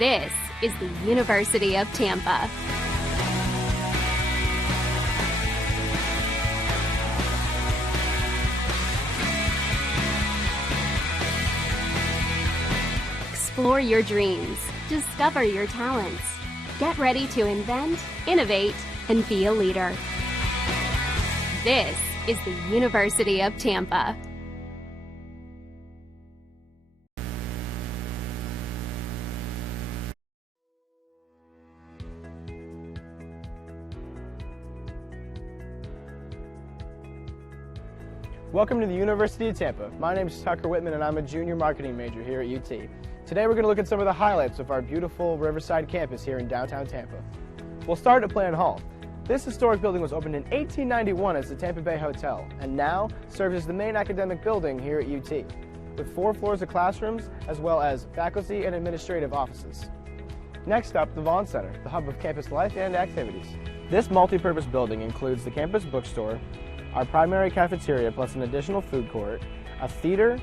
This is the University of Tampa. Explore your dreams. Discover your talents. Get ready to invent, innovate, and be a leader. This is the University of Tampa. Welcome to the University of Tampa. My name is Tucker Whitman and I'm a junior marketing major here at UT. Today we're going to look at some of the highlights of our beautiful Riverside campus here in downtown Tampa. We'll start at Plan Hall. This historic building was opened in 1891 as the Tampa Bay Hotel and now serves as the main academic building here at UT, with 4 floors of classrooms as well as faculty and administrative offices. Next up, the Vaughn Center, the hub of campus life and activities. This multi-purpose building includes the campus bookstore, our primary cafeteria plus an additional food court, a theater,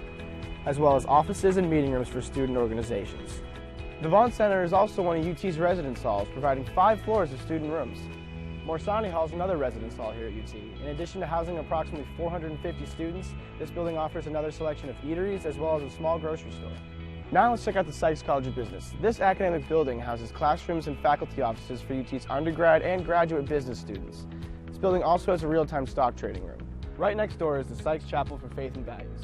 as well as offices and meeting rooms for student organizations. The Vaughn Center is also one of UT's residence halls, providing 5 floors of student rooms. Morsani Hall is another residence hall here at UT. In addition to housing approximately 450 students, this building offers another selection of eateries as well as a small grocery store. Now let's check out the Sykes College of Business. This academic building houses classrooms and faculty offices for UT's undergrad and graduate business students. This building also has a real-time stock trading room. Right next door is the Sykes Chapel for Faith and Values.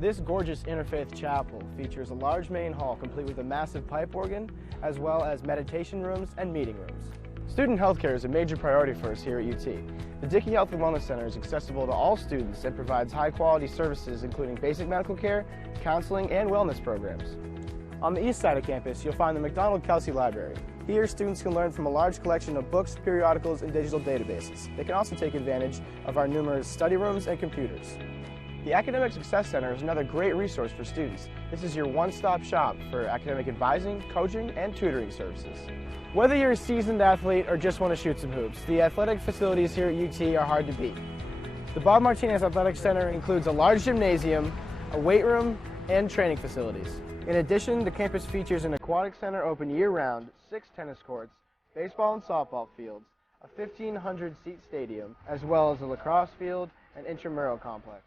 This gorgeous interfaith chapel features a large main hall complete with a massive pipe organ, as well as meditation rooms and meeting rooms. Student healthcare is a major priority for us here at UT. The Dickey Health and Wellness Center is accessible to all students and provides high-quality services including basic medical care, counseling, and wellness programs. On the east side of campus, you'll find the McDonald-Kelsey Library. Here, students can learn from a large collection of books, periodicals, and digital databases. They can also take advantage of our numerous study rooms and computers. The Academic Success Center is another great resource for students. This is your one-stop shop for academic advising, coaching, and tutoring services. Whether you're a seasoned athlete or just want to shoot some hoops, the athletic facilities here at UT are hard to beat. The Bob Martinez Athletic Center includes a large gymnasium, a weight room, and training facilities. In addition, the campus features an aquatic center open year-round, 6 tennis courts, baseball and softball fields, a 1,500-seat stadium, as well as a lacrosse field and intramural complex.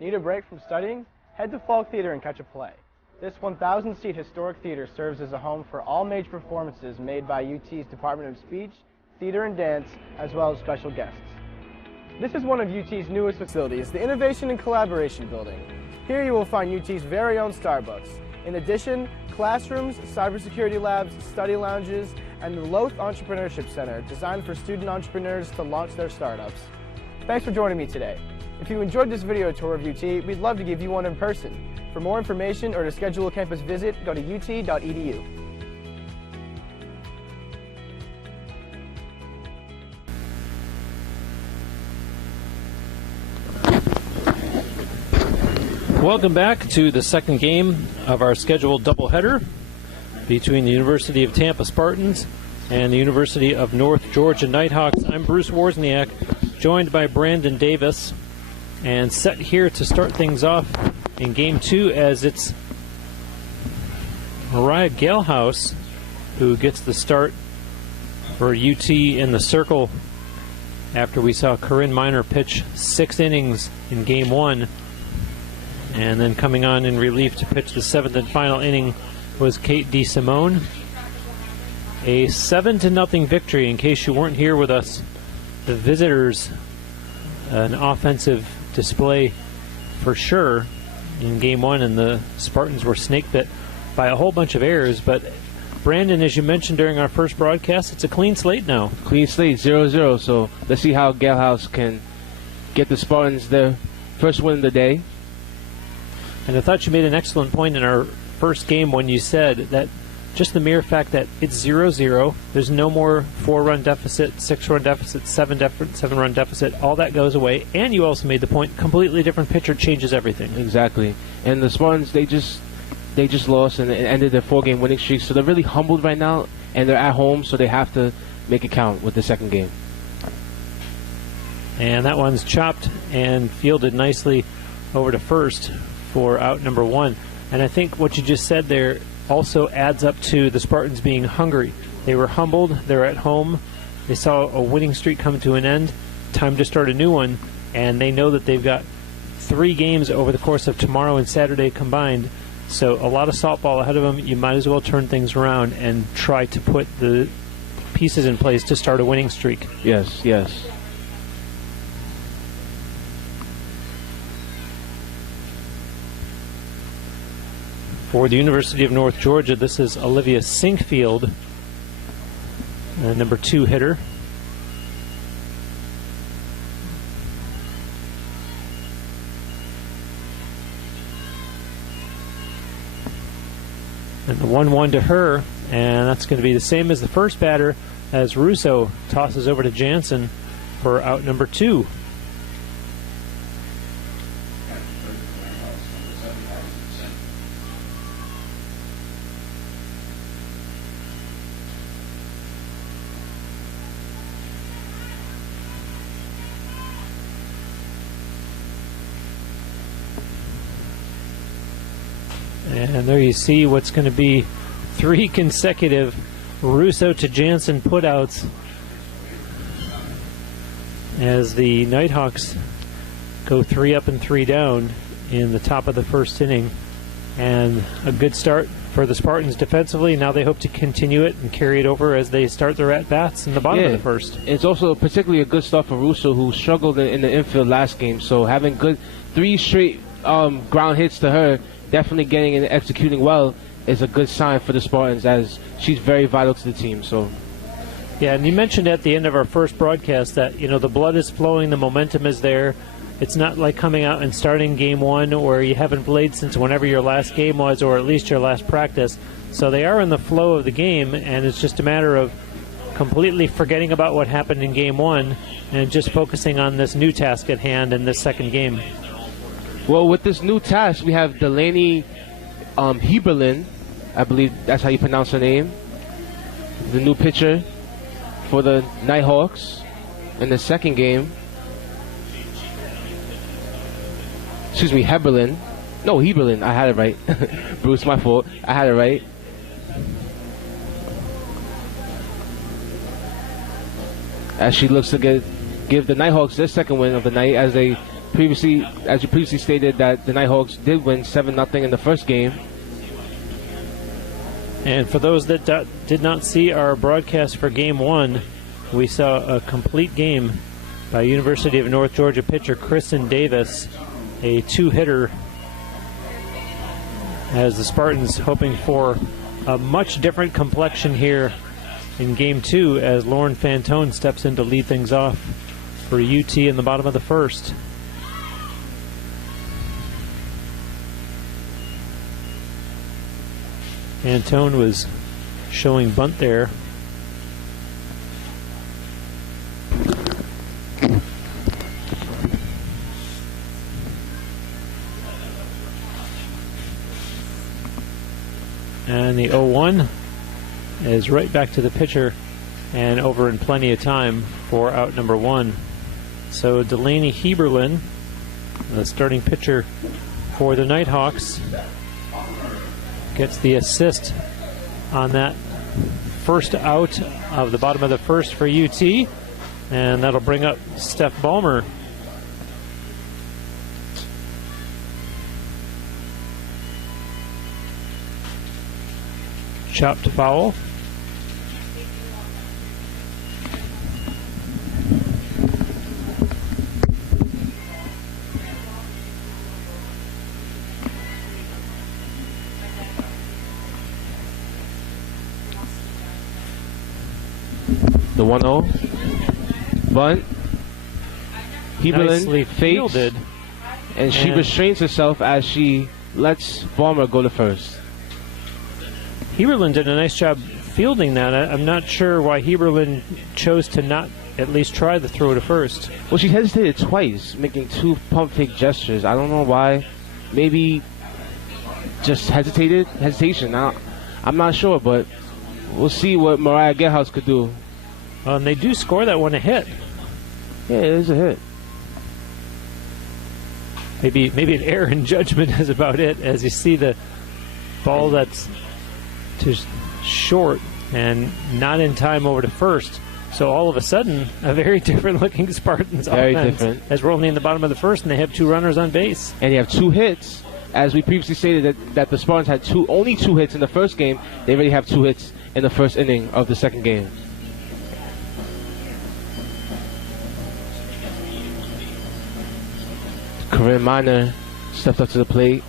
Need a break from studying? Head to Falk Theater and catch a play. This 1,000-seat historic theater serves as a home for all major performances made by UT's Department of Speech, Theater and Dance, as well as special guests. This is one of UT's newest facilities, the Innovation and Collaboration Building. Here you will find UT's very own Starbucks. In addition, classrooms, cybersecurity labs, study lounges, and the Loth Entrepreneurship Center, designed for student entrepreneurs to launch their startups. Thanks for joining me today. If you enjoyed this video tour of UT, we'd love to give you one in person. For more information or to schedule a campus visit, go to ut.edu. Welcome back to the second game of our scheduled doubleheader between the University of Tampa Spartans and the University of North Georgia Nighthawks. I'm Bruce Wozniak, joined by Brandon Davis, and set here to start things off in Game 2 as it's Mariah Galehouse who gets the start for UT in the circle after we saw Corinne Miner pitch 6 innings in Game 1. And then coming on in relief to pitch the 7th and final inning was Kate DeSimone. A 7-0 victory. In case you weren't here with us, the visitors, an offensive display for sure in Game 1, and the Spartans were snake bit by a whole bunch of errors. But Brandon, as you mentioned during our first broadcast, it's a clean slate now. Clean slate, 0-0. So let's see how Galehouse can get the Spartans their first win of the day. And I thought you made an excellent point in our first game when you said that just the mere fact that it's 0-0, there's no more 4-run deficit, 6-run deficit, 7-run deficit, all that goes away. And you also made the point, completely different pitcher changes everything. Exactly. And the Spartans, they just lost and it ended their 4-game winning streak. So they're really humbled right now, and they're at home, so they have to make it count with the second game. And that one's chopped and fielded nicely over to first for out number 1. And I think what you just said there, also adds up to the Spartans being hungry. They were humbled. They're at home. They saw a winning streak come to an end. Time to start a new one, and they know that they've got 3 games over the course of tomorrow and Saturday combined. So a lot of softball ahead of them. You might as well turn things around and try to put the pieces in place to start a winning streak. Yes, yes. For the University of North Georgia, this is Olivia Sinkfield, number 2 hitter. And the 1-1 to her, and that's going to be the same as the first batter, as Russo tosses over to Jansen for out number 2. And there you see what's going to be 3 consecutive Russo to Jansen putouts as the Nighthawks go 3 up and 3 down in the top of the first inning. And a good start for the Spartans defensively. Now they hope to continue it and carry it over as they start their at-bats in the bottom of the first. It's also particularly a good start for Russo, who struggled in the infield last game. So having good 3 straight ground hits to her, definitely getting and executing well, is a good sign for the Spartans, as she's very vital to the team. So, yeah, and you mentioned at the end of our first broadcast that, you know, the blood is flowing, the momentum is there. It's not like coming out and starting game 1 where you haven't played since whenever your last game was, or at least your last practice. So they are in the flow of the game, and it's just a matter of completely forgetting about what happened in game 1 and just focusing on this new task at hand in this second game. Well, with this new task, we have Delaney Heberlin, I believe that's how you pronounce her name, the new pitcher for the Nighthawks in the second game. Excuse me, Heberlin. No, Heberlin. I had it right. Bruce, my fault. I had it right. As she looks to give the Nighthawks their second win of the night, as you previously stated that the Nighthawks did win 7-0 in the first game. And for those that did not see our broadcast for game 1, we saw a complete game by University of North Georgia pitcher Kristen Davis, a 2-hitter, as the Spartans hoping for a much different complexion here in game 2 as Lauren Fantone steps in to lead things off for UT in the bottom of the first. Fantone was showing bunt there. And the 0-1 is right back to the pitcher and over in plenty of time for out number 1. So Delaney Heberlin, the starting pitcher for the Nighthawks, gets the assist on that first out of the bottom of the first for UT, and that'll bring up Steph Ballmer. Chopped foul. The 1-0 bunt. Nicely Heberlin fielded, fakes, and she restrains herself as she lets Ballmer go to first. Heberlin did a nice job fielding that. I'm not sure why Heberlin chose to not at least try the throw to first. Well, she hesitated twice, making 2 pump fake gestures. I don't know why. Maybe just hesitation. I'm not sure, but we'll see what Mariah Gearhouse could do. And they do score that one a hit. Yeah, it is a hit. Maybe an error in judgment is about it, as you see the ball that's to short and not in time over to first. So all of a sudden, a very different looking Spartans offense as we're only in the bottom of the first and they have 2 runners on base. And you have 2 hits. As we previously stated that the Spartans had only 2 hits in the first game, they already have 2 hits in the first inning of the second game. Corinne Minor stepped up to the plate.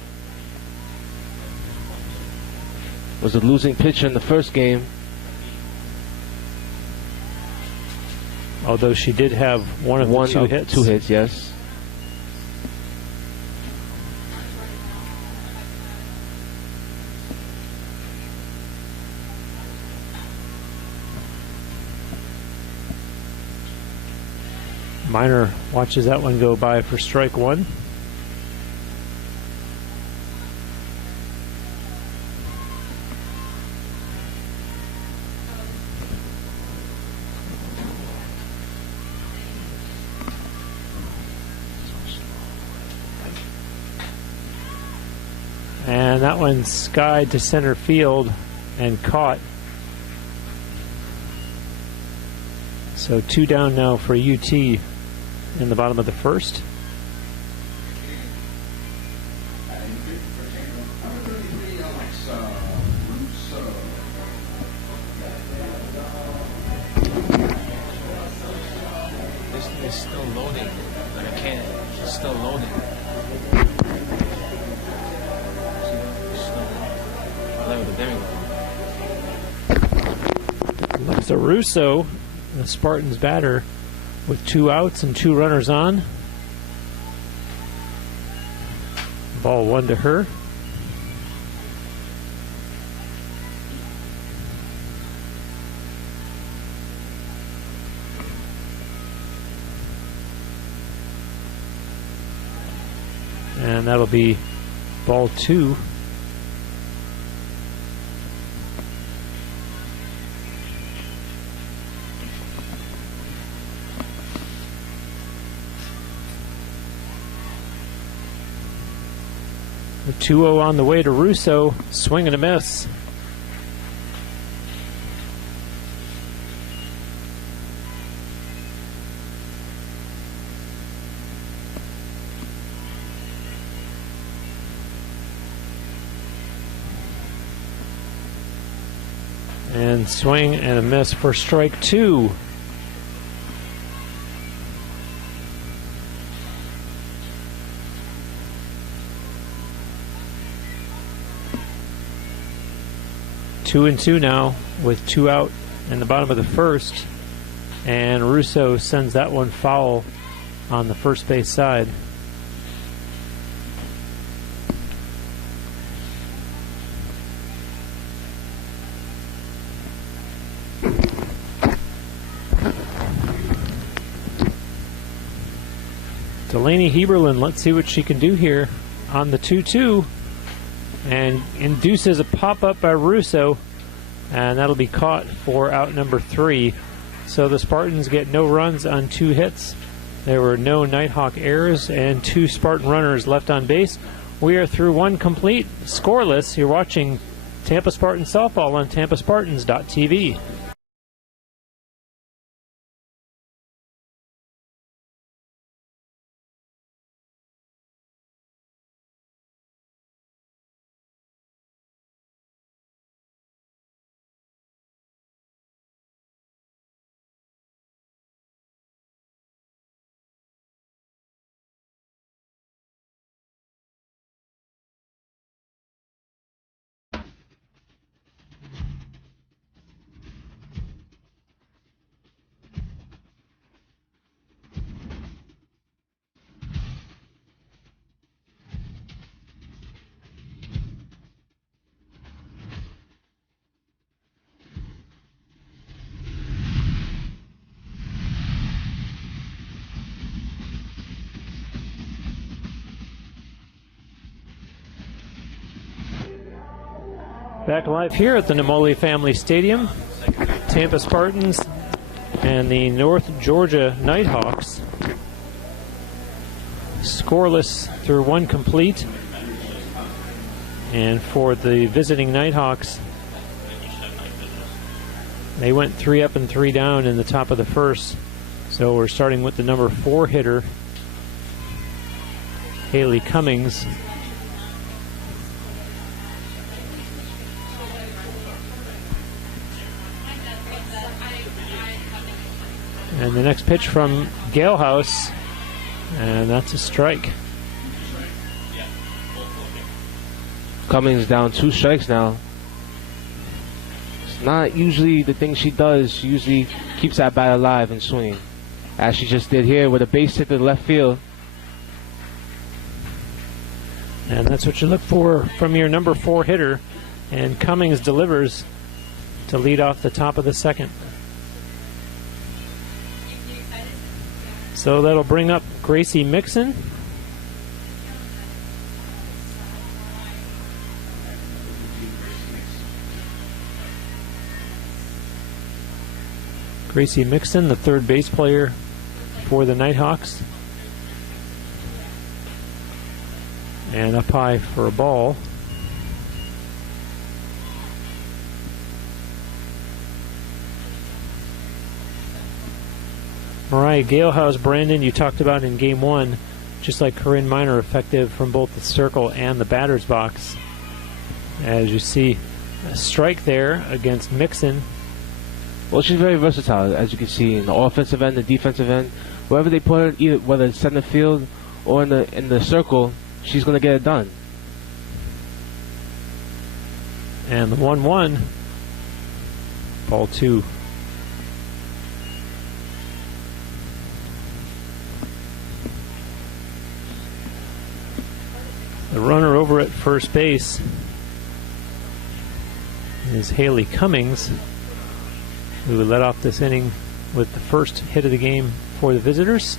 Was a losing pitcher in the first game. Although she did have one of the 2 hits. 2 hits, yes. Minor watches that one go by for strike 1. And that one skied to center field and caught. So 2 down now for UT in the bottom of the first. It's still loading. Like I can't. It's still loading. Looks a Russo, the Spartans batter, with 2 outs and 2 runners on. Ball 1 to her. And that'll be ball 2. The 2-0 on the way to Russo. Swing and a miss. And swing and a miss for strike 2. Two and 2 now with 2 out in the bottom of the first, and Russo sends that one foul on the first base side. Delaney Heberlin, let's see what she can do here on the 2-2. And induces a pop-up by Russo, and that'll be caught for out number 3. So the Spartans get no runs on 2 hits. There were no Nighthawk errors and 2 Spartan runners left on base. We are through 1 complete, scoreless. You're watching Tampa Spartans softball on tampaspartans.tv. Back live here at the Namoli Family Stadium. Tampa Spartans and the North Georgia Nighthawks. Scoreless through 1 complete. And for the visiting Nighthawks, They went 3 up and 3 down in the top of the first. So we're starting with the number 4 hitter, Haley Cummings. And the next pitch from Galehouse, and that's a strike. Cummings down 2 strikes now. It's not usually the thing she does. She usually keeps that bat alive and swinging, as she just did here with a base hit to the left field. And that's what you look for from your number 4 hitter. And Cummings delivers to lead off the top of the second. So that'll bring up Gracie Mixon. Gracie Mixon, the third base player for the Nighthawks. And up high for a ball. Mariah Galehouse, Brandon, you talked about in game 1, just like Corinne Miner, effective from both the circle and the batter's box. As you see, a strike there against Mixon. Well, she's very versatile, as you can see, in the offensive end, the defensive end. Wherever they put her, either whether it's center field or in the circle, she's going to get it done. And the 1-1, ball 2. The runner over at first base is Haley Cummings, who led off this inning with the first hit of the game for the visitors.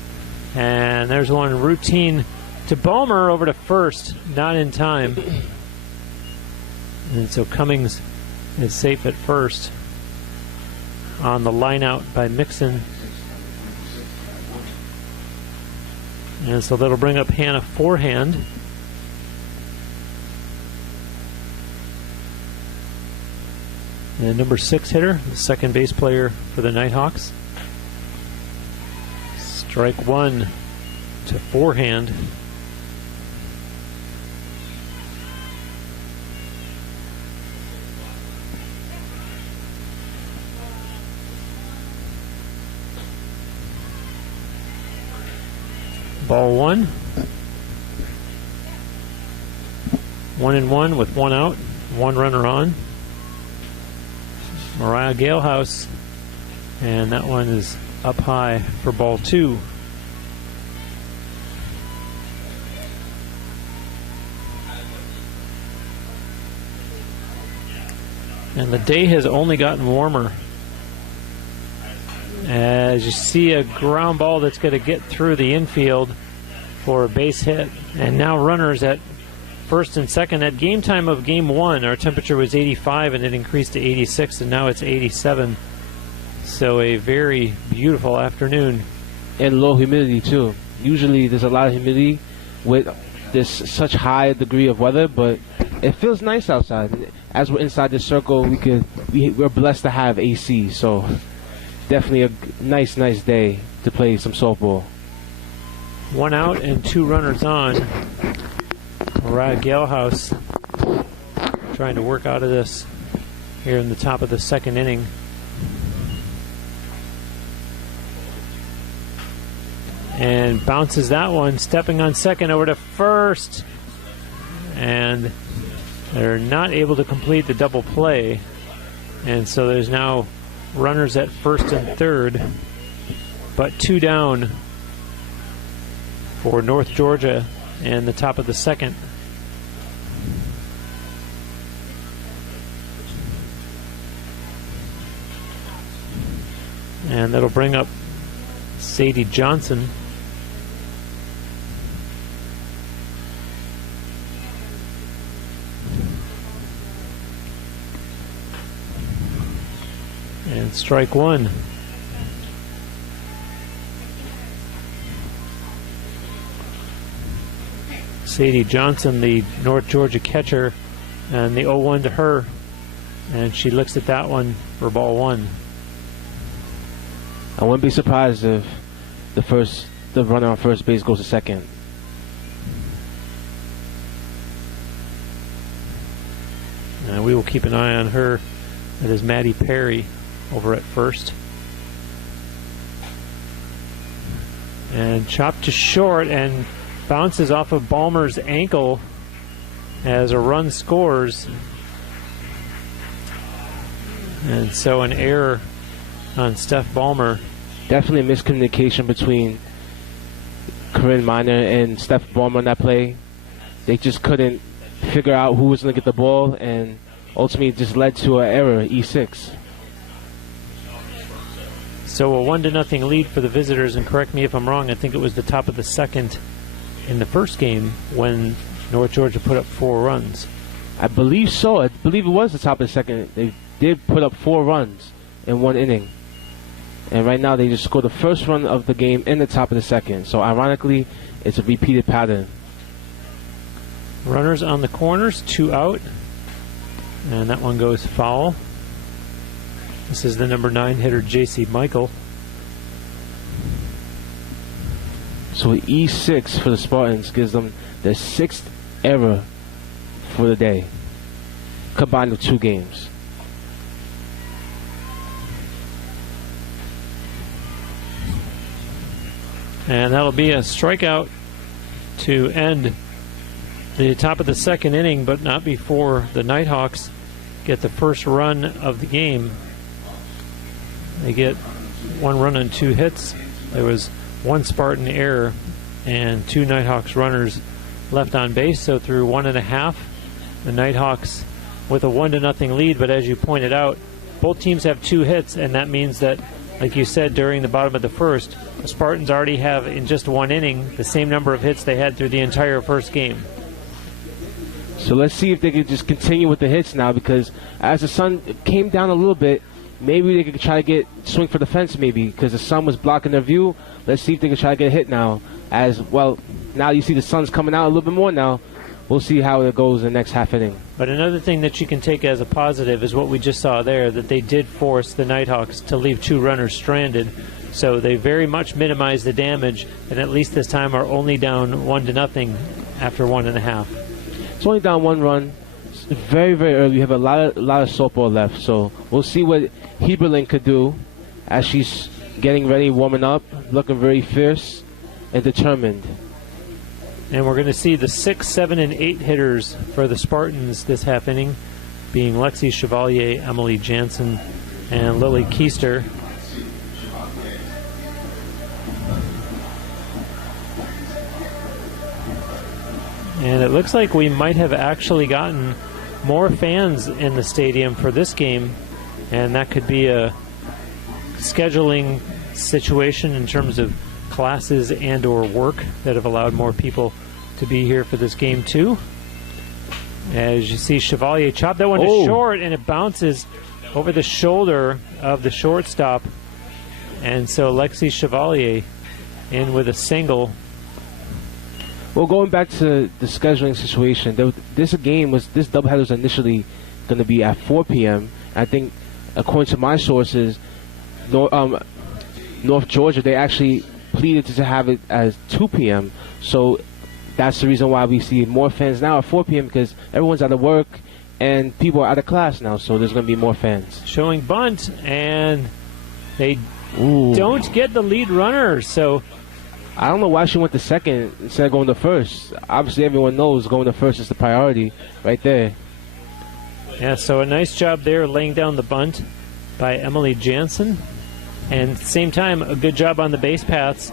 And there's one routine to Ballmer over to first, not in time. And so Cummings is safe at first on the line out by Mixon. And so that'll bring up Hannah Forehand. And number 6 hitter, the second base player for the Nighthawks. Strike 1 to Forehand. Ball 1. 1-1 with 1 out, 1 runner on. Mariah Galehouse, and that one is up high for ball 2. And the day has only gotten warmer. As you see a ground ball that's going to get through the infield for a base hit. And now runners at first and second. At game time of game 1, our temperature was 85 and it increased to 86, and now it's 87. So a very beautiful afternoon. And low humidity too. Usually there's a lot of humidity with this such high degree of weather, but it feels nice outside. As we're inside this circle, we're blessed to have AC, so definitely a nice day to play some softball. 1 out and 2 runners on. Mariah Galehouse trying to work out of this here in the top of the second inning. And bounces that one, stepping on second over to first. And they're not able to complete the double play. And so there's now runners at first and third, but 2 down for North Georgia in the top of the second. And that'll bring up Sadie Johnson. And strike 1. Sadie Johnson, the North Georgia catcher, and the 0-1 to her. And she looks at that one for ball 1. I wouldn't be surprised if the runner on first base goes to second. We will keep an eye on her. That is Maddie Perry over at first. And chopped to short and bounces off of Ballmer's ankle as a run scores. And so an error on Steph Ballmer. Definitely a miscommunication between Corinne Minor and Steph Ballmer on that play. They just couldn't figure out who was going to get the ball, and ultimately it just led to an error, E6. So a 1-0 lead for the visitors, and correct me if I'm wrong, I think it was the top of the second in the first game when North Georgia put up 4 runs. I believe so. I believe it was the top of the second. They did put up 4 runs in 1 inning. And right now they just scored the first run of the game in the top of the second. So ironically, it's a repeated pattern. Runners on the corners, 2 out. And that one goes foul. This is the number 9 hitter, J.C. Michael. So E6 for the Spartans gives them their 6th error for the day, combined with 2 games. And that'll be a strikeout to end the top of the second inning, but not before the Nighthawks get the first run of the game. They get 1 run on 2 hits. There was 1 Spartan error and 2 Nighthawks runners left on base. So through 1.5, the Nighthawks with a 1-0 lead. But as you pointed out, both teams have 2 hits, and that means that, like you said, during the bottom of the first, the Spartans already have, in just 1 inning, the same number of hits they had through the entire first game. So let's see if they can just continue with the hits now, because as the sun came down a little bit, maybe they could try to swing for the fence maybe, because the sun was blocking their view. Let's see if they can try to get a hit now. As well, now you see the sun's coming out a little bit more now. We'll see how it goes in the next half inning. But another thing that you can take as a positive is what we just saw there, that they did force the Nighthawks to leave 2 runners stranded. So they very much minimized the damage, and at least this time are only down 1-0 after 1.5. It's only down 1 run. It's very, very early. We have a lot of softball left, so we'll see what Heberlin could do as she's getting ready, warming up, looking very fierce and determined. And we're going to see the 6, 7, and 8 hitters for the Spartans this half inning, being Lexi Chevalier, Emily Jansen, and Lily Keister. And it looks like we might have actually gotten more fans in the stadium for this game, and that could be a scheduling situation in terms of classes and or work that have allowed more people to be here for this game too. As you see, Chevalier chop that one to short, and it bounces over the shoulder of the shortstop. And so Lexi Chevalier in with a single. Well, going back to the scheduling situation, this doubleheader was initially going to be at 4 p.m. I think, according to my sources, North Georgia, they actually pleaded to have it as 2 p.m. So that's the reason why we see more fans now at 4 p.m. because everyone's out of work and people are out of class now, so there's going to be more fans. Showing bunt, and they don't get the lead runner, so I don't know why she went to second instead of going to first. Obviously, everyone knows going to first is the priority right there. Yeah, so a nice job there laying down the bunt by Emily Jansen. And at the same time, a good job on the base paths,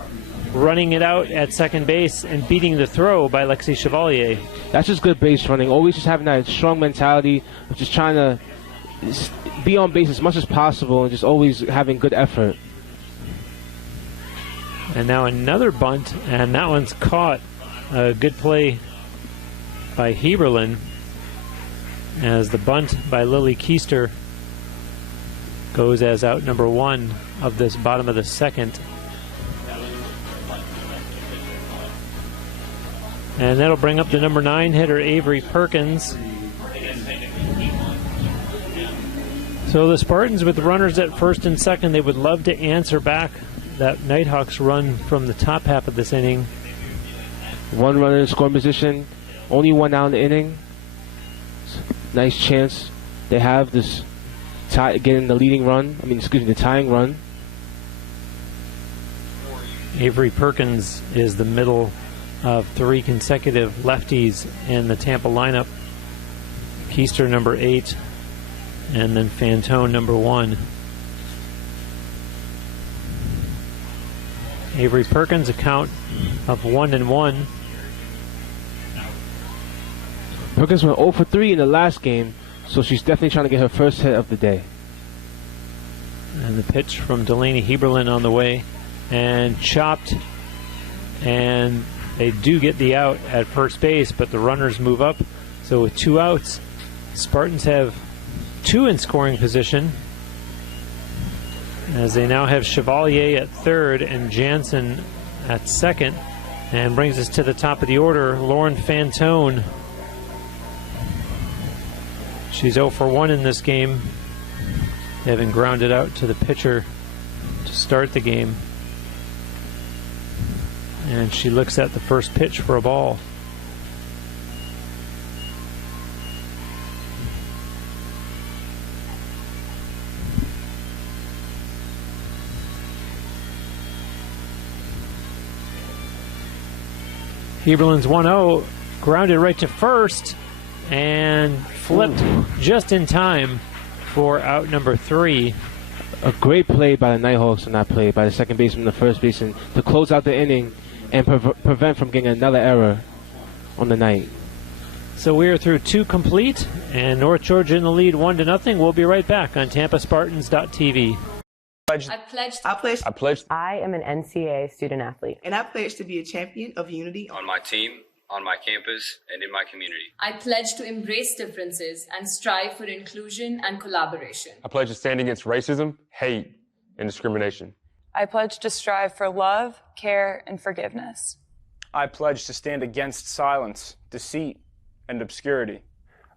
running it out at second base and beating the throw by Lexi Chevalier. That's just good base running. Always just having that strong mentality of just trying to be on base as much as possible and just always having good effort. And now another bunt, and that one's caught. A good play by Heberlin as the bunt by Lily Keister goes as out number 1 of this bottom of the second. And that'll bring up the number 9 hitter, Avery Perkins. So the Spartans with runners at first and second, they would love to answer back that Nighthawks run from the top half of this inning. One runner in scoring position, only one out in the inning. Nice chance they have this getting the leading run. The tying run. Avery Perkins is the middle of 3 consecutive lefties in the Tampa lineup. Keister number 8, and then Fantone number 1. Avery Perkins, a count of 1-1. Perkins went 0 for 3 in the last game, so she's definitely trying to get her first hit of the day. And the pitch from Delaney Heberlin on the way, and chopped, and they do get the out at first base, but the runners move up. So with 2 outs, Spartans have 2 in scoring position, as they now have Chevalier at third and Jansen at second. And brings us to the top of the order, Lauren Fantone. She's 0 for 1 in this game, having grounded out to the pitcher to start the game. And she looks at the first pitch for a ball. Heberlin's 1-0, grounded right to first, and flipped just in time for out number 3. A great play by the Nighthawks on that play by the second baseman and the first baseman to close out the inning and prevent from getting another error on the night. So we are through 2 complete, and North Georgia in the lead 1-0. We'll be right back on TampaSpartans.tv. I pledge. I am an NCAA student athlete. And I pledge to be a champion of unity on my team, on my campus, and in my community. I pledge to embrace differences and strive for inclusion and collaboration. I pledge to stand against racism, hate, and discrimination. I pledge to strive for love, care, and forgiveness. I pledge to stand against silence, deceit, and obscurity.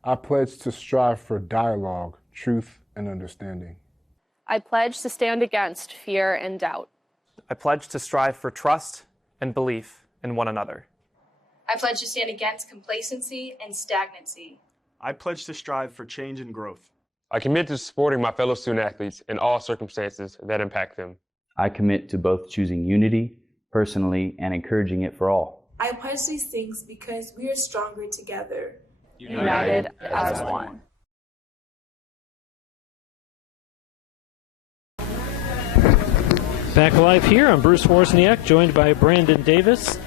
I pledge to strive for dialogue, truth, and understanding. I pledge to stand against fear and doubt. I pledge to strive for trust and belief in one another. I pledge to stand against complacency and stagnancy. I pledge to strive for change and growth. I commit to supporting my fellow student athletes in all circumstances that impact them. I commit to both choosing unity personally and encouraging it for all. I pledge these things because we are stronger together. United as one. Back live here, I'm Bruce Wozniak, joined by Brandon Davis,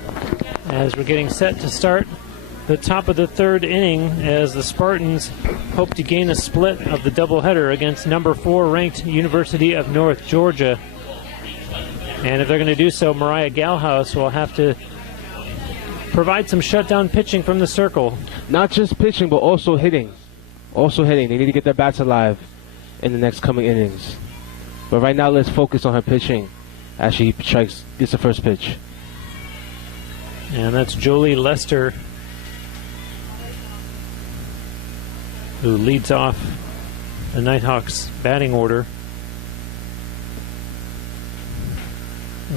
as we're getting set to start the top of the 3rd inning, as the Spartans hope to gain a split of the doubleheader against number 4 ranked University of North Georgia. And if they're going to do so, Mariah Galhouse will have to provide some shutdown pitching from the circle. Not just pitching, but also hitting. They need to get their bats alive in the next coming innings. But right now, let's focus on her pitching as she gets the first pitch. And that's Jolie Lester, who leads off the Nighthawks batting order.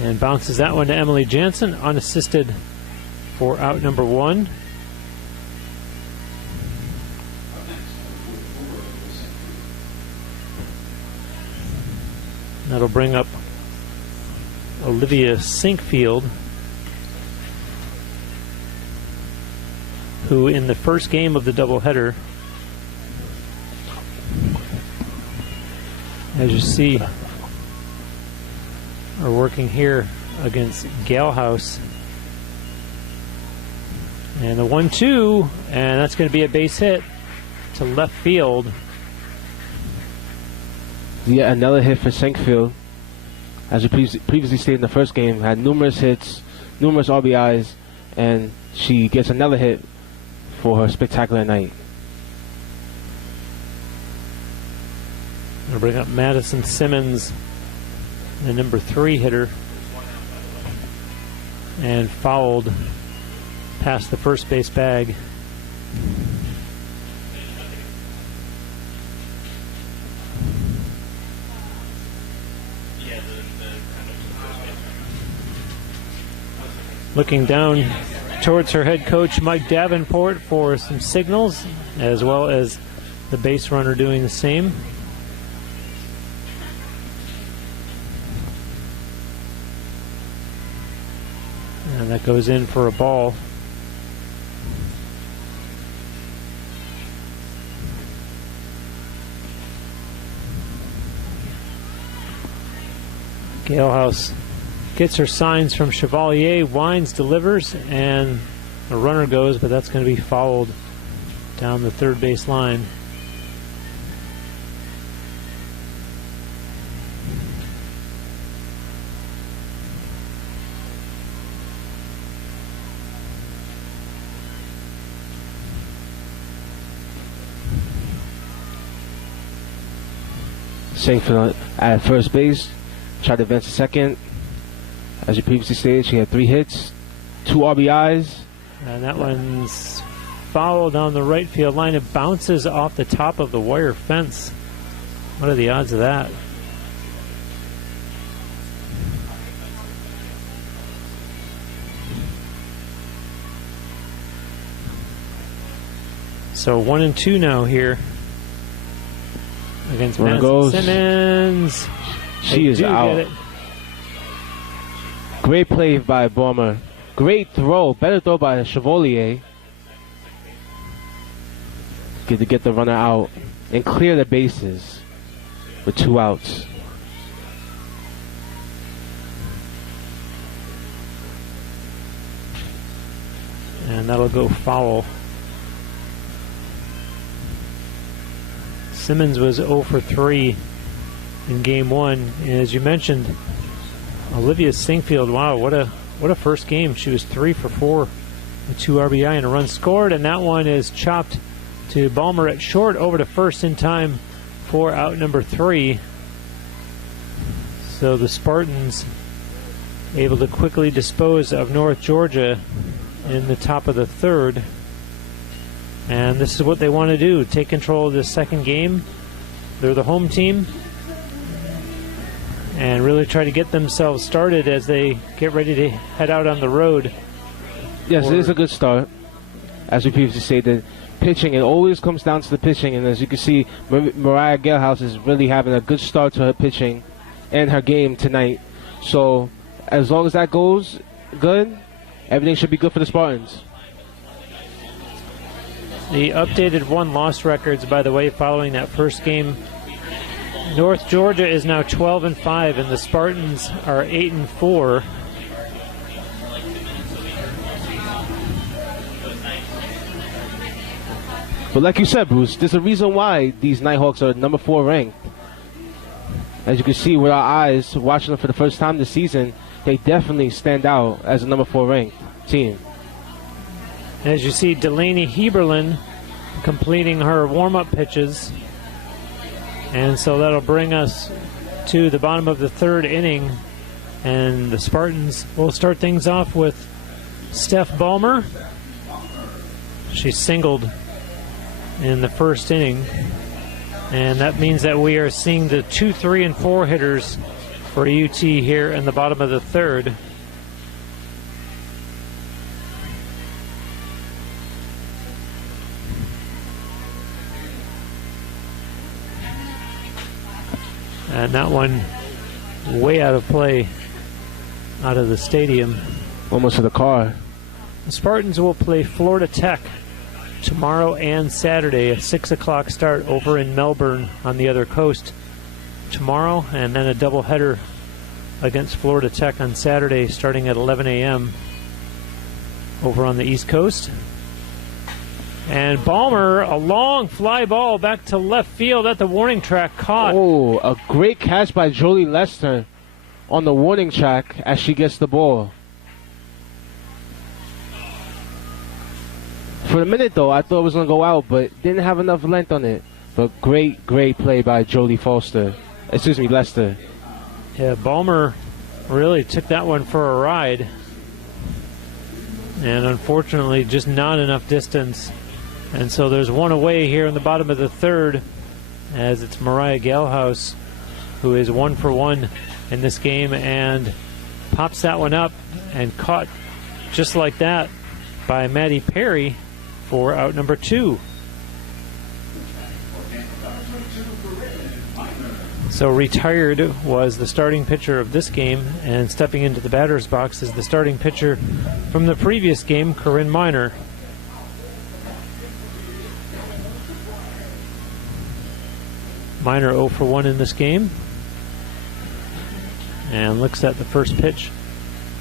And bounces that one to Emily Jansen, unassisted for out number 1. That'll bring up Olivia Sinkfield, who in the first game of the doubleheader, as you see, are working here against Galhouse. And the 1-2, and that's going to be a base hit to left field. Yeah, another hit for Sinkfield. As we previously stated in the first game, had numerous hits, numerous RBIs, and she gets another hit for her spectacular night. I'll bring up Madison Simmons, the number 3 hitter, and fouled past the first base bag. looking down towards her head coach, Mike Davenport, for some signals, as well as the base runner doing the same. And that goes in for a ball. Galehouse gets her signs from Chevalier, winds, delivers, and the runner goes, but that's going to be fouled down the third base line. Sinkfield at first base, tried to advance to second. As you previously stated, she had 3 hits, 2 RBIs. And that one's fouled down the right field line. It bounces off the top of the wire fence. What are the odds of that? So 1-2 now here against Madison Simmons. She is out. Great play by Baumer. Great throw. Better throw by Chevalier. Good to get the runner out and clear the bases with 2 outs. And that'll go foul. Simmons was 0 for 3 in game 1. And as you mentioned, Olivia Sinkfield, wow, what a first game. She was 3 for 4 with 2 RBI and a run scored, and that one is chopped to Baumer at short, over to first in time for out number 3. So the Spartans able to quickly dispose of North Georgia in the top of the third. And this is what they want to do, take control of this second game. They're the home team, and really try to get themselves started as they get ready to head out on the road. Yes, it is a good start. As we previously stated, pitching, it always comes down to the pitching, and as you can see, Mariah Galehouse is really having a good start to her pitching and her game tonight. So as long as that goes good, everything should be good for the Spartans. The updated won-loss records, by the way, following that first game. North Georgia is now 12-5, and the Spartans are 8-4. But like you said, Bruce, there's a reason why these Nighthawks are number 4 ranked. As you can see with our eyes, watching them for the first time this season, they definitely stand out as a number 4 ranked team. As you see, Delaney Heberlin completing her warm-up pitches. And so that'll bring us to the bottom of the third inning. And the Spartans will start things off with Steph Baumer. She singled in the first inning. And that means that we are seeing the 2, 3, and 4 hitters for UT here in the bottom of the third. And that one way out of play, out of the stadium. Almost to the car. The Spartans will play Florida Tech tomorrow and Saturday, a 6 o'clock start over in Melbourne on the other coast tomorrow, and then a doubleheader against Florida Tech on Saturday starting at 11 a.m. over on the East Coast. And Baumer, a long fly ball back to left field at the warning track, caught. Oh, a great catch by Jolie Lester on the warning track as she gets the ball. For a minute, though, I thought it was going to go out, but didn't have enough length on it. But great play by Jolie Lester. Yeah, Baumer really took that one for a ride. And unfortunately, just not enough distance. And so there's one away here in the bottom of the third, as it's Mariah Galehouse, who is 1 for 1 in this game, and pops that one up and caught just like that by Maddie Perry for out number 2. So retired was the starting pitcher of this game, and stepping into the batter's box is the starting pitcher from the previous game, Corinne Miner. Miner 0 for 1 in this game, and looks at the first pitch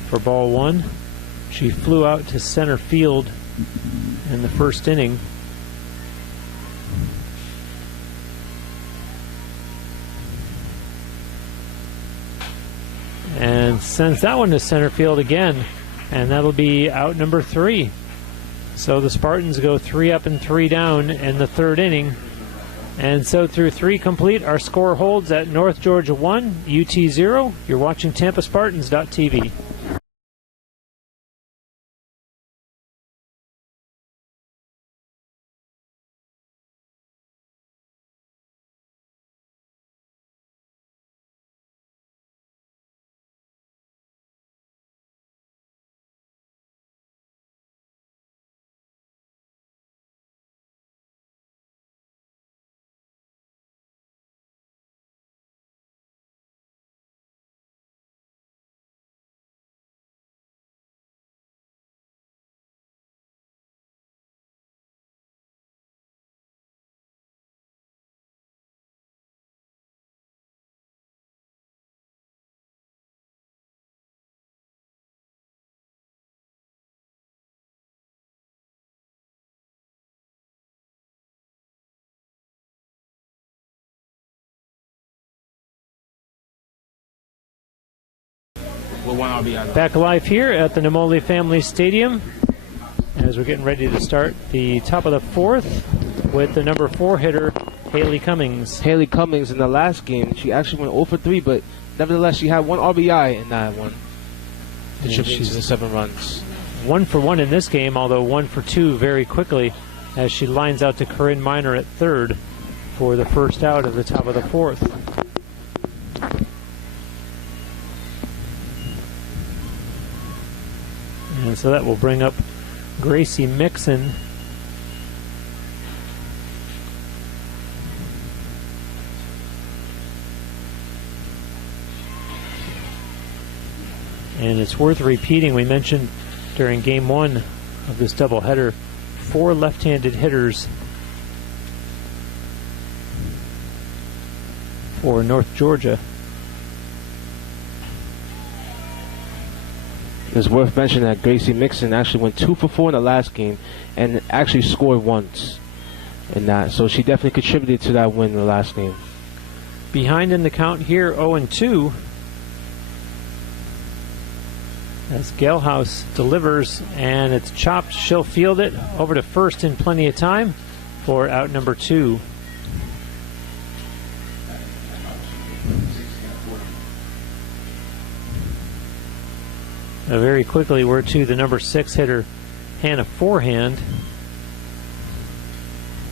for ball 1. She flew out to center field in the first inning. And sends that one to center field again, and that'll be out number 3. So the Spartans go 3 up and 3 down in the third inning. And so through 3 complete, our score holds at North Georgia 1, UT 0. You're watching TampaSpartans.tv. Back live here at the Namoli Family Stadium as we're getting ready to start the top of the 4th with the number 4 hitter, Haley Cummings. Haley Cummings in the last game, she actually went 0 for 3, but nevertheless she had 1 RBI in that one. Contributing to the 7 runs. 1 for 1 in this game, although 1 for 2 very quickly as she lines out to Corinne Miner at third for the first out of the top of the 4th. And so that will bring up Gracie Mixon. And it's worth repeating, we mentioned during game 1 of this doubleheader, 4 left-handed hitters for North Georgia. It's worth mentioning that Gracie Mixon actually went 2 for 4 in the last game and actually scored once in that. So she definitely contributed to that win in the last game. Behind in the count here, 0-2. As Galehouse delivers, and it's chopped. She'll field it over to first in plenty of time for out number 2. Very quickly, we're to the number 6 hitter, Hannah Forehand.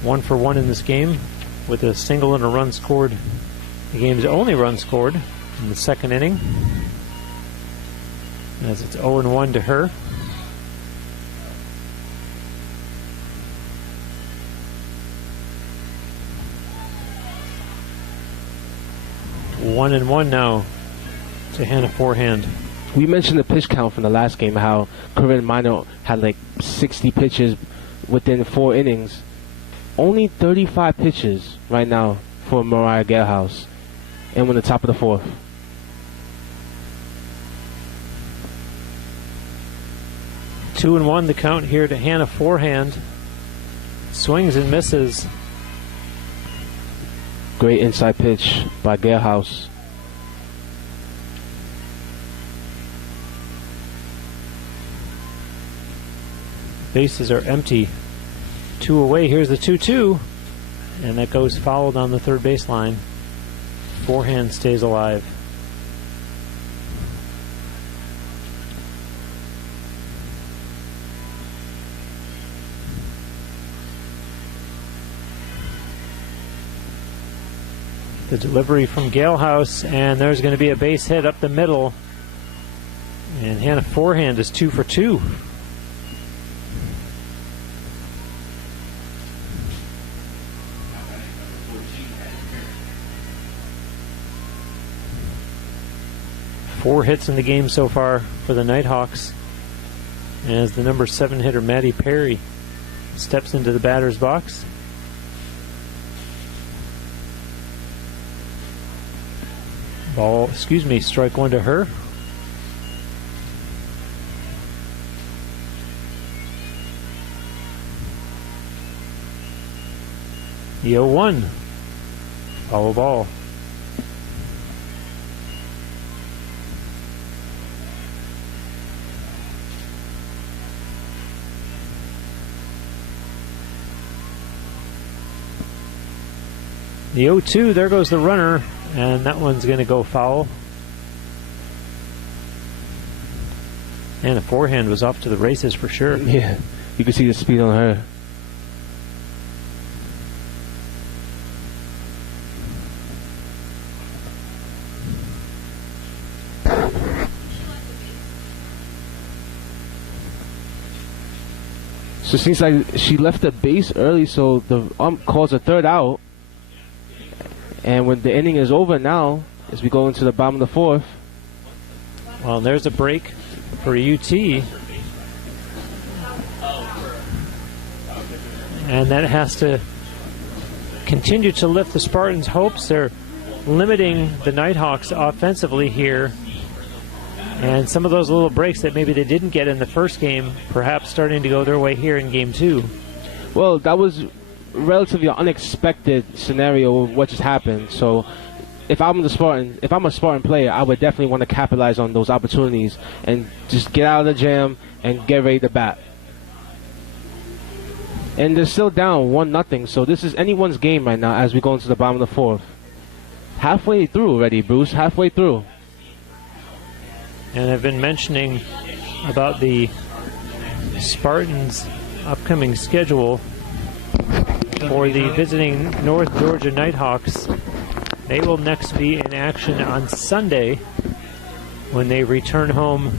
1 for 1 in this game with a single and a run scored. The game's only run scored in the second inning, as it's 0-1 to her. One and one now to Hannah Forehand. We mentioned the pitch count from the last game, how Corinne Miner had like 60 pitches within 4 innings. Only 35 pitches right now for Mariah Galehouse, and we're in the top of the 4th. Two and one the count here to Hannah Forehand. Swings and misses. Great inside pitch by Galehouse. Bases are empty. 2 away. Here's the 2-2. And that goes fouled on the third baseline. Forehand stays alive. The delivery from Galehouse, and there's going to be a base hit up the middle. And Hannah forehand is 2 for 2. Four hits in the game so far for the Nighthawks, as the number 7 hitter Maddie Perry steps into the batter's box. Strike one to her. The 0-1. Foul ball. The 0-2, there goes the runner, and that one's going to go foul. And the forehand was off to the races for sure. Yeah, you can see the speed on her. So it seems like she left the base early, so the ump calls a third out. And when the inning is over now, as we go into the bottom of the fourth. Well, there's a break for UT. And that has to continue to lift the Spartans' hopes. They're limiting the Nighthawks offensively here. And some of those little breaks that maybe they didn't get in the first game, perhaps starting to go their way here in game 2. Well, that was relatively unexpected scenario of what just happened. So if I'm a Spartan player, I would definitely want to capitalize on those opportunities and just get out of the jam and get ready to bat. And they're still down 1-0, so this is anyone's game right now as we go into the bottom of the fourth. Halfway through already, Bruce, halfway through. And I've been mentioning about the Spartans' upcoming schedule for the visiting North Georgia Nighthawks. They will next be in action on Sunday when they return home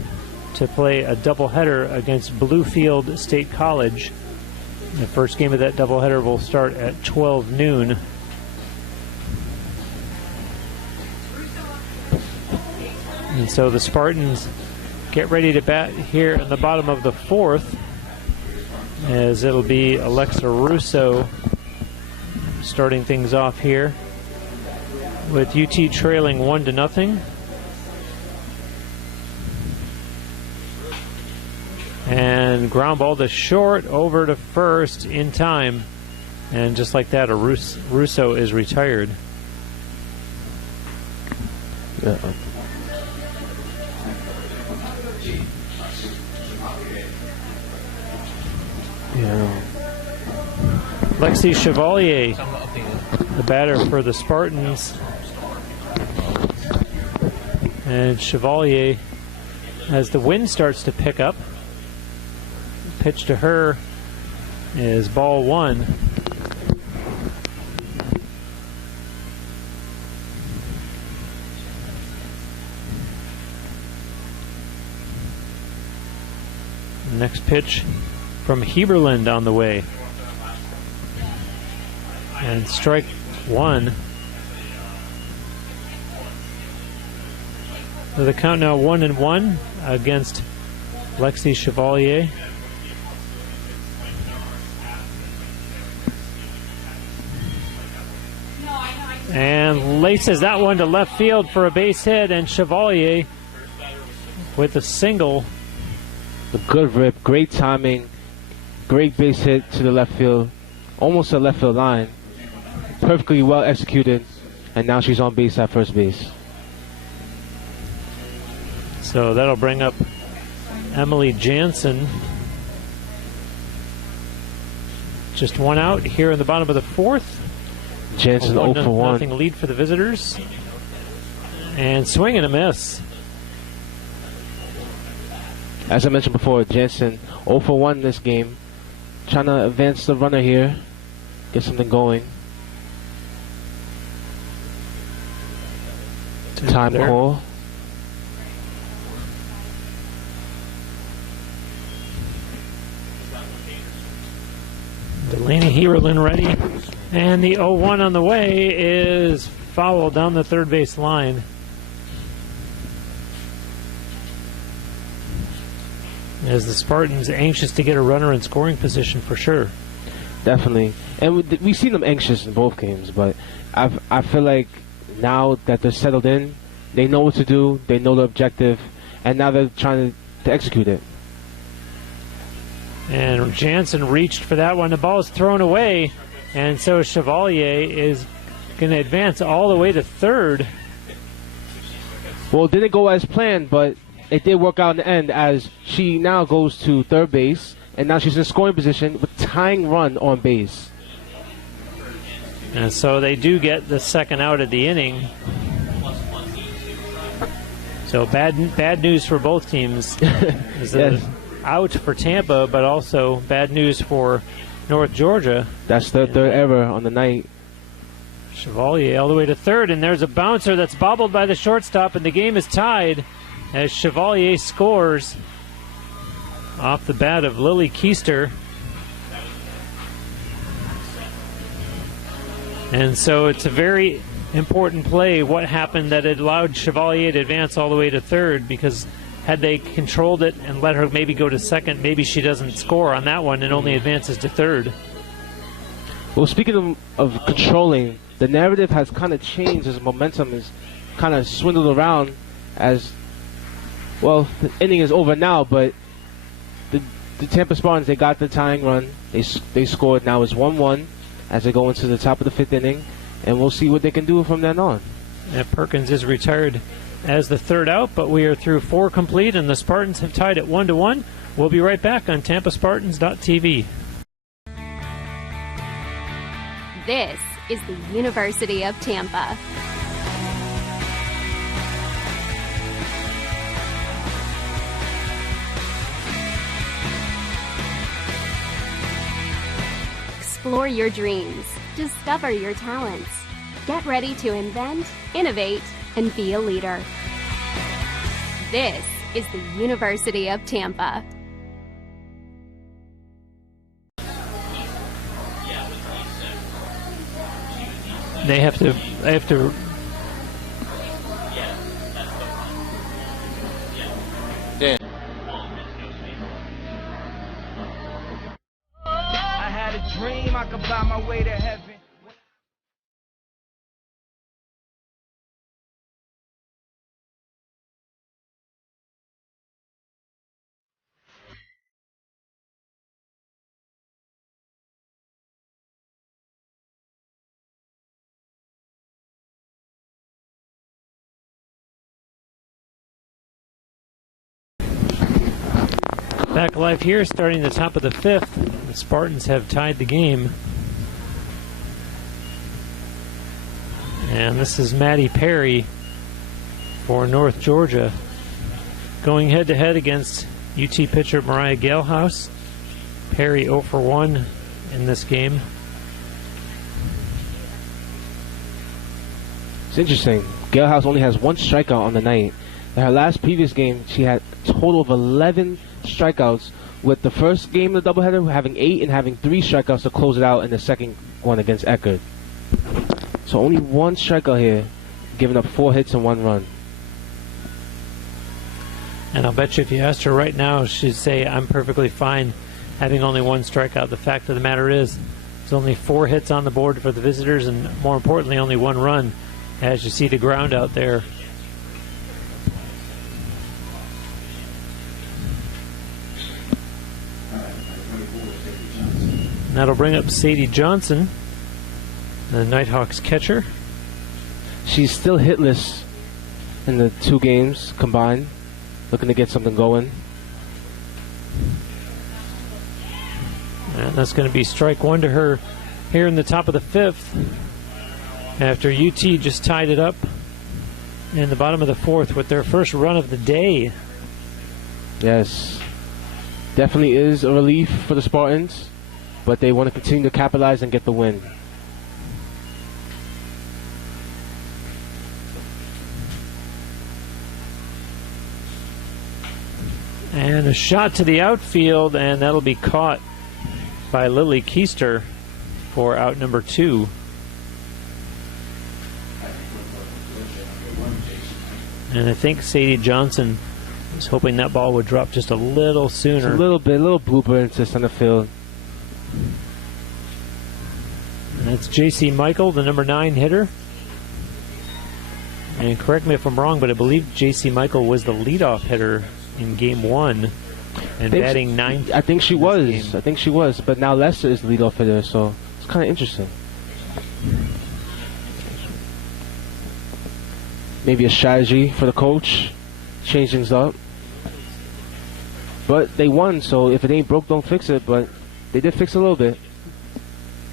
to play a doubleheader against Bluefield State College. The first game of that doubleheader will start at 12 noon. And so the Spartans get ready to bat here in the bottom of the fourth, as it'll be Alexa Russo starting things off here, with UT trailing 1-0. And ground ball to short, over to first in time. And just like that, Russo is retired. Yeah. Lexi Chevalier, the batter for the Spartans. And Chevalier, as the wind starts to pick up, pitch to her is ball one. Next pitch from Heberland on the way. And strike one. So the count now 1-1 against Lexi Chevalier. And laces that one to left field for a base hit, and Chevalier with a single. A good rip, great timing, great base hit to the left field, almost a left field line. Perfectly well executed, and now she's on base at first base. So that'll bring up Emily Jansen. Just one out here in the bottom of the fourth. Jansen 0 for 1. Nothing lead for the visitors. And swing and a miss. As I mentioned before, Jansen 0 for 1 in this game. Trying to advance the runner here. Get something going. Time call. Delaney Heberlin ready. And the 0-1 on the way is foul down the third base line. As the Spartans anxious to get a runner in scoring position for sure. Definitely. And we've seen them anxious in both games, but I feel like now that they're settled in, they know what to do, they know the objective, and now they're trying to execute it. And Jansen reached for that one. The ball is thrown away, and so Chevalier is going to advance all the way to third. Well, it didn't go as planned, but it did work out in the end, as she now goes to third base, and now she's in scoring position with tying run on base. And so they do get the second out of the inning. So bad news for both teams. Yes. Out for Tampa, but also bad news for North Georgia. That's their third error on the night. Chevalier all the way to third, and there's a bouncer that's bobbled by the shortstop, and the game is tied as Chevalier scores off the bat of Lily Keister. And so it's a very important play what happened that it allowed Chevalier to advance all the way to third, because had they controlled it and let her maybe go to second, maybe she doesn't score on that one and only advances to third. Well, speaking of controlling, the narrative has kind of changed as momentum is kind of swindled around, as well, the inning is over now, but the Tampa Spartans, they got the tying run. They scored. Now it's 1-1 as they go into the top of the fifth inning, and we'll see what they can do from then on. And Perkins is retired as the third out, but we are through 4 complete, and the Spartans have tied at 1-1. We'll be right back on TampaSpartans.tv. This is the University of Tampa. Explore your dreams. Discover your talents. Get ready to invent, innovate, and be a leader. This is the University of Tampa. They have to I had a dream I could buy my way to heaven. back live here, starting the top of the fifth. The Spartans have tied the game. And this is Maddie Perry for North Georgia, going head-to-head against UT pitcher Mariah Galehouse. Perry 0 for 1 in this game. It's interesting. Galehouse only has 1 strikeout on the night. In her last previous game, she had a total of 11 strikeouts, with the first game of the doubleheader having 8 and having 3 strikeouts to close it out in the second one against Eckerd. So only 1 strikeout here, giving up 4 hits and 1 run. And I'll bet you if you asked her right now, she'd say, I'm perfectly fine having only 1 strikeout. The fact of the matter is, there's only 4 hits on the board for the visitors, and more importantly, only 1 run, as you see the ground out there. And that'll bring up Sadie Johnson, the Nighthawks catcher. She's still hitless in the 2 games combined, looking to get something going. And that's going to be strike 1 to her here in the top of the 5th, after UT just tied it up in the bottom of the 4th with their first run of the day. Yes, definitely is a relief for the Spartans, but they want to continue to capitalize and get the win. And a shot to the outfield, and that'll be caught by Lily Keister for out number 2. And I think Sadie Johnson was hoping that ball would drop just a little sooner. Just a little bit, a little blooper into center field. And that's J.C. Michael, the number 9 hitter. And correct me if I'm wrong, but I believe J.C. Michael was the leadoff hitter in Game 1 and batting 9th. I think she was. I think she was. But now Lester is the leadoff hitter, so it's kind of interesting. Maybe a strategy for the coach. Change things up. But they won, so if it ain't broke, don't fix it. But they did fix a little bit.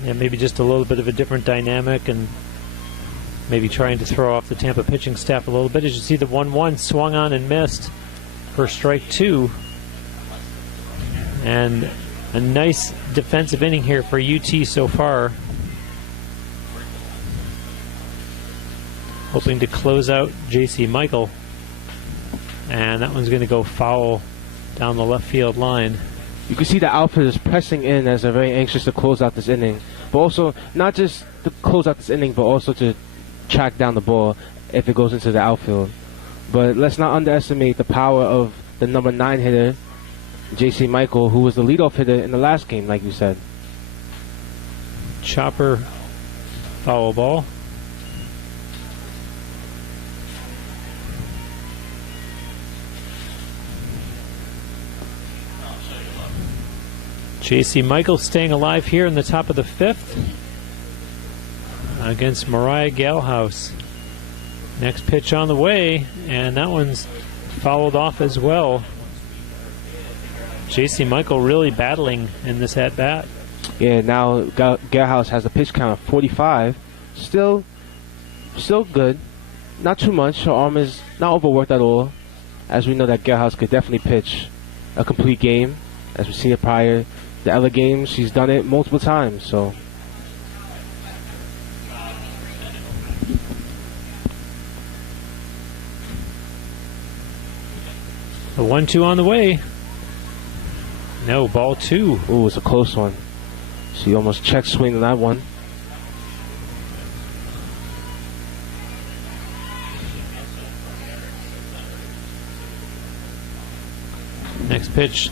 Yeah, maybe just a little bit of a different dynamic and maybe trying to throw off the Tampa pitching staff a little bit. As you see, the 1-1 swung on and missed for strike 2. And a nice defensive inning here for UT so far. Hoping to close out J.C. Michael. And that one's going to go foul down the left field line. You can see the outfielders pressing in as they're very anxious to close out this inning. But also, not just to close out this inning, but also to track down the ball if it goes into the outfield. But let's not underestimate the power of the number 9 hitter, J.C. Michael, who was the leadoff hitter in the last game, like you said. Chopper, foul ball. J.C. Michael staying alive here in the top of the 5th against Mariah Galhouse. Next pitch on the way, and that one's fouled off as well. J.C. Michael really battling in this at-bat. Yeah, now Galhouse has a pitch count of 45. Still good. Not too much. Her arm is not overworked at all. As we know that Galhouse could definitely pitch a complete game. As we've seen it prior. The other games, she's done it multiple times, so. The 1-2 on the way. No, ball 2. Ooh, it's a close one. She almost check swing on that one. Next pitch,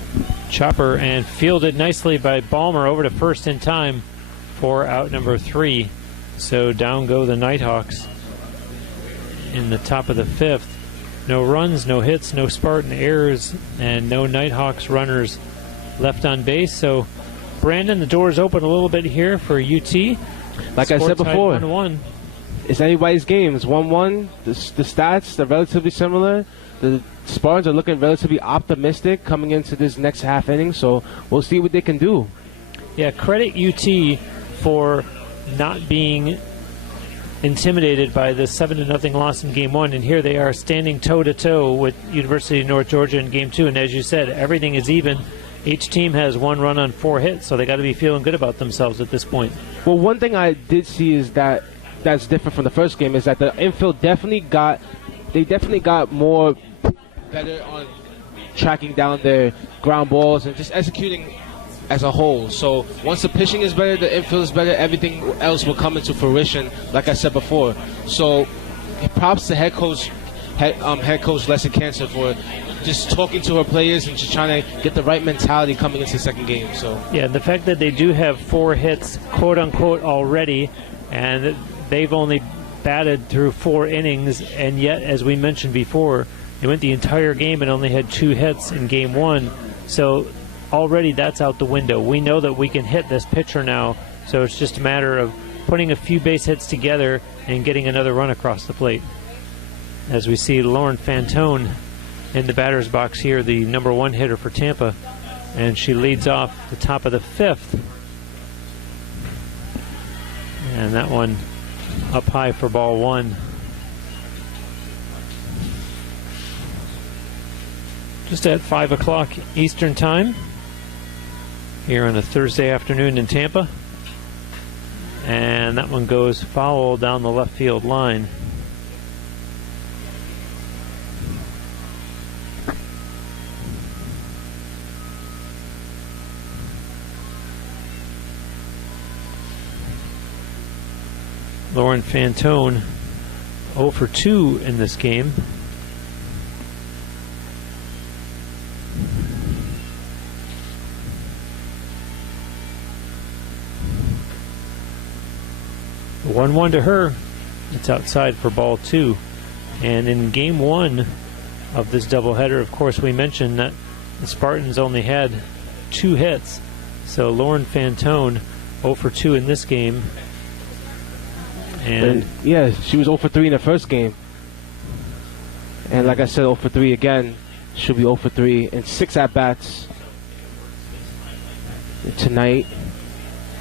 chopper, and fielded nicely by Balmer over to first in time for out number 3. So down go the Nighthawks in the top of the 5th. No runs, no hits, no Spartan errors, and no Nighthawks runners left on base. So Brandon, the door's open a little bit here for UT. Like I said before, 1-1. It's anybody's game. It's 1-1. The stats are relatively similar. The Spartans are looking relatively optimistic coming into this next half inning, so we'll see what they can do. Yeah, credit UT for not being intimidated by the 7-0 loss in Game 1, and here they are standing toe-to-toe with University of North Georgia in Game 2, and as you said, everything is even. Each team has 1 run on 4 hits, so they got to be feeling good about themselves at this point. Well, one thing I did see is that's different from the first game is that the infield definitely got more better on tracking down their ground balls and just executing as a whole. So once the pitching is better, the infield is better, everything else will come into fruition, like I said before. So props to head coach Leslie Cancer for just talking to her players and just trying to get the right mentality coming into the second game. So yeah, the fact that they do have 4 hits, quote unquote, already, and they've only batted through 4 innings, and yet, as we mentioned before, they went the entire game and only had 2 hits in Game 1. So already that's out the window. We know that we can hit this pitcher now, so it's just a matter of putting a few base hits together and getting another run across the plate. As we see Lauren Fantone in the batter's box here, the number 1 hitter for Tampa, and she leads off the top of the 5th. And that one up high for ball 1. Just at 5 o'clock Eastern Time here on a Thursday afternoon in Tampa. And that one goes foul down the left field line. Lauren Fantone 0 for 2 in this game. The 1-1 to her. It's outside for ball 2. And in game 1 of this doubleheader, of course, we mentioned that the Spartans only had 2 hits. So Lauren Fantone 0 for 2 in this game. And yeah, she was 0 for 3 in the first game. And like I said, 0 for 3 again. She'll be 0 for 3 in 6 at-bats tonight.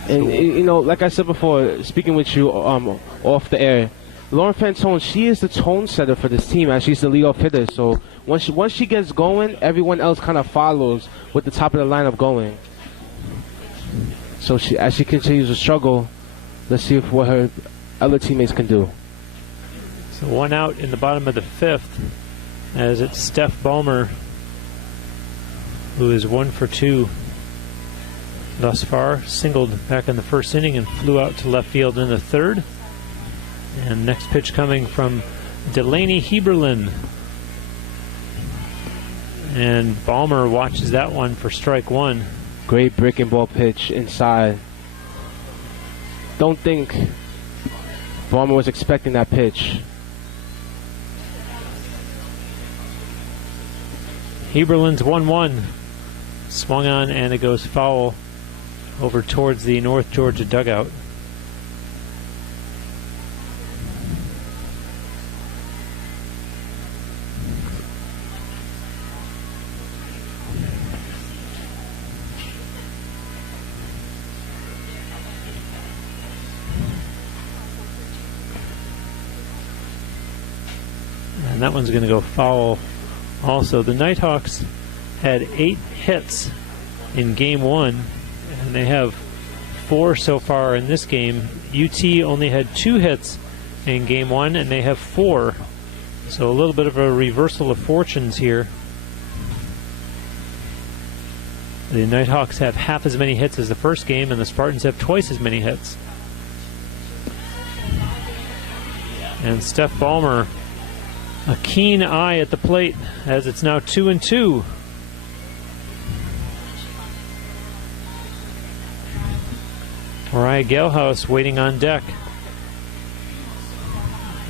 And, you know, like I said before, speaking with you off the air, Lauren Fantone, she is the tone setter for this team, as she's the leadoff hitter. So once she gets going, everyone else kind of follows with the top of the lineup going. So as she continues to struggle, let's see what her other teammates can do. So 1 out in the bottom of the 5th, as it's Steph Ballmer, who is 1 for 2 thus far. Singled back in the first inning and flew out to left field in the 3rd. And next pitch coming from Delaney Heberlin. And Ballmer watches that one for strike 1. Great breaking ball pitch inside. Don't think Ballmer was expecting that pitch. Heberlin's 1-1. Swung on and it goes foul over towards the North Georgia dugout. And that one's going to go foul also. The Nighthawks had 8 hits in game 1, and they have 4 so far in this game. UT only had 2 hits in game 1, and they have 4. So a little bit of a reversal of fortunes here. The Nighthawks have half as many hits as the first game, and the Spartans have twice as many hits. And Steph Ballmer, a keen eye at the plate, as it's now 2-2. Mariah Galehouse waiting on deck.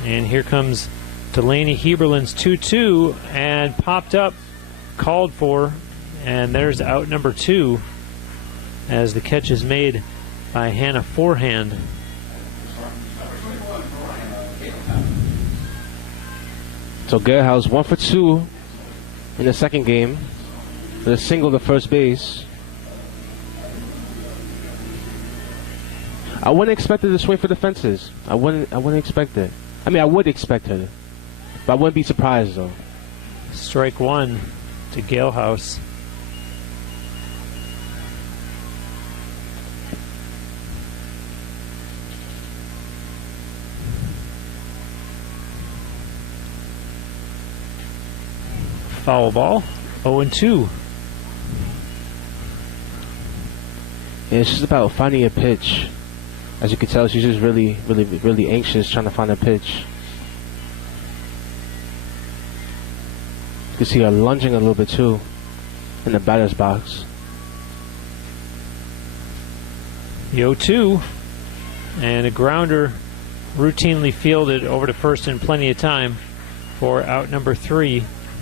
And here comes Delaney Heberlin's 2-2, and popped up, called for, and there's out number 2 as the catch is made by Hannah Forehand. So Galehouse 1 for 2 in the second game with a single to first base. I wouldn't expect her to swing for the fences. I wouldn't expect it. I mean, I would expect her, but I wouldn't be surprised though. Strike 1 to Galehouse. Foul ball, 0-2. Yeah, it's just about finding a pitch. As you can tell, she's just really anxious trying to find a pitch. You can see her lunging a little bit too in the batter's box. The 0-2, and a grounder routinely fielded over to first in plenty of time for out number 3.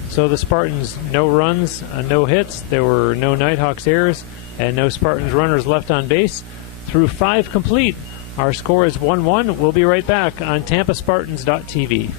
So the Spartans, no runs, no hits. There were no Nighthawks errors and no Spartans runners left on base through 5 complete. Our score is 1-1. We'll be right back on TampaSpartans.tv.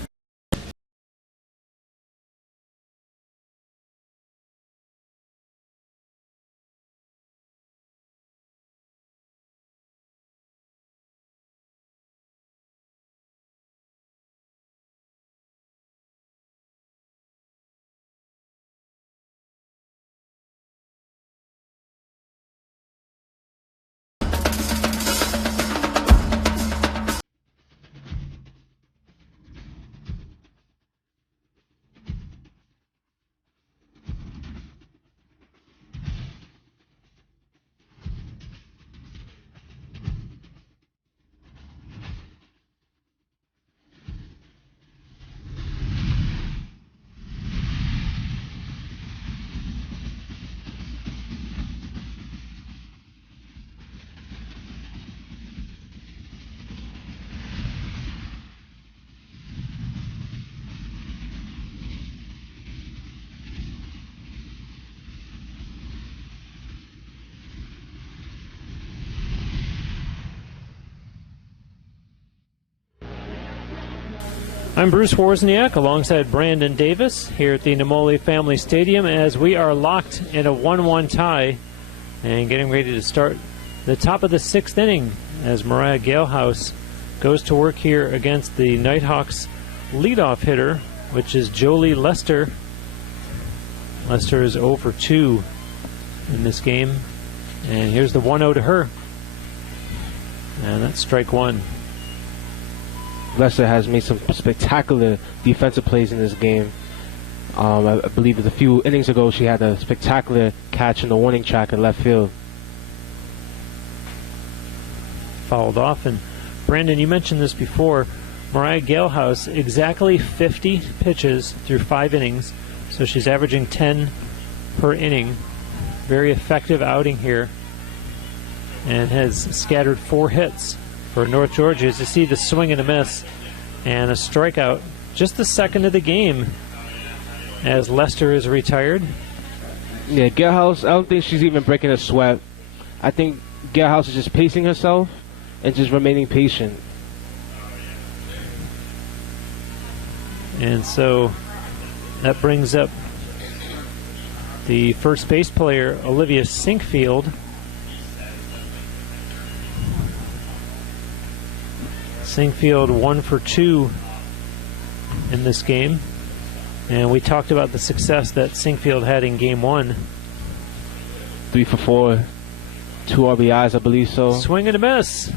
I'm Bruce Wozniak alongside Brandon Davis here at the Namole Family Stadium as we are locked in a 1-1 tie and getting ready to start the top of the 6th inning as Mariah Galehouse goes to work here against the Nighthawks leadoff hitter, which is Jolie Lester. Lester is 0 for 2 in this game, and here's the 1-0 to her, and that's strike one. Lester has made some spectacular defensive plays in this game. I believe it was a few innings ago she had a spectacular catch in the warning track in left field. Fouled off, and Brandon, you mentioned this before, Mariah Galehouse exactly 50 pitches through 5 innings, so she's averaging 10 per inning. Very effective outing here, and has scattered 4 hits for North Georgia. As you see, the swing and a miss and a strikeout, just the second of the game as Lester is retired. Yeah, Galehouse, I don't think she's even breaking a sweat. I think Galehouse is just pacing herself and just remaining patient. And so that brings up the first base player, Olivia Sinkfield. Sinkfield 1 for 2 in this game, and we talked about the success that Sinkfield had in game 1. 3 for 4, 2 RBIs, I believe so. Swing and a miss.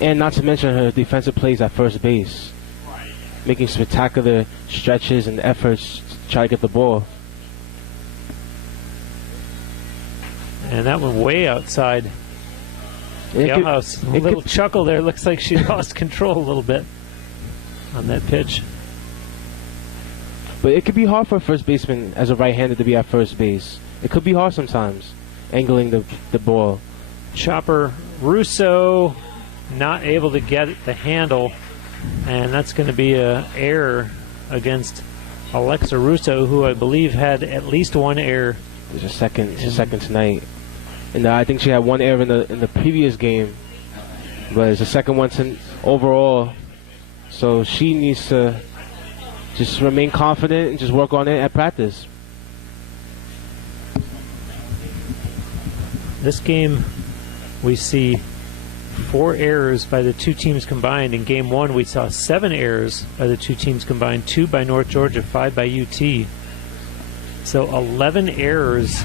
And not to mention her defensive plays at first base, making spectacular stretches and efforts to try to get the ball. And that one way outside. Galehouse, a little chuckle there. Looks like she lost control a little bit on that pitch. But it could be hard for a first baseman as a right-hander to be at first base. It could be hard sometimes, angling the ball. Chopper Russo not able to get the handle, and that's going to be an error against Alexa Russo, who I believe had at least 1 error. There's a second tonight. And I think she had 1 error in the previous game, but it's the second one overall. So she needs to just remain confident and just work on it at practice. This game, we see 4 errors by the 2 teams combined. In game 1, we saw 7 errors by the 2 teams combined, 2 by North Georgia, 5 by UT. So 11 errors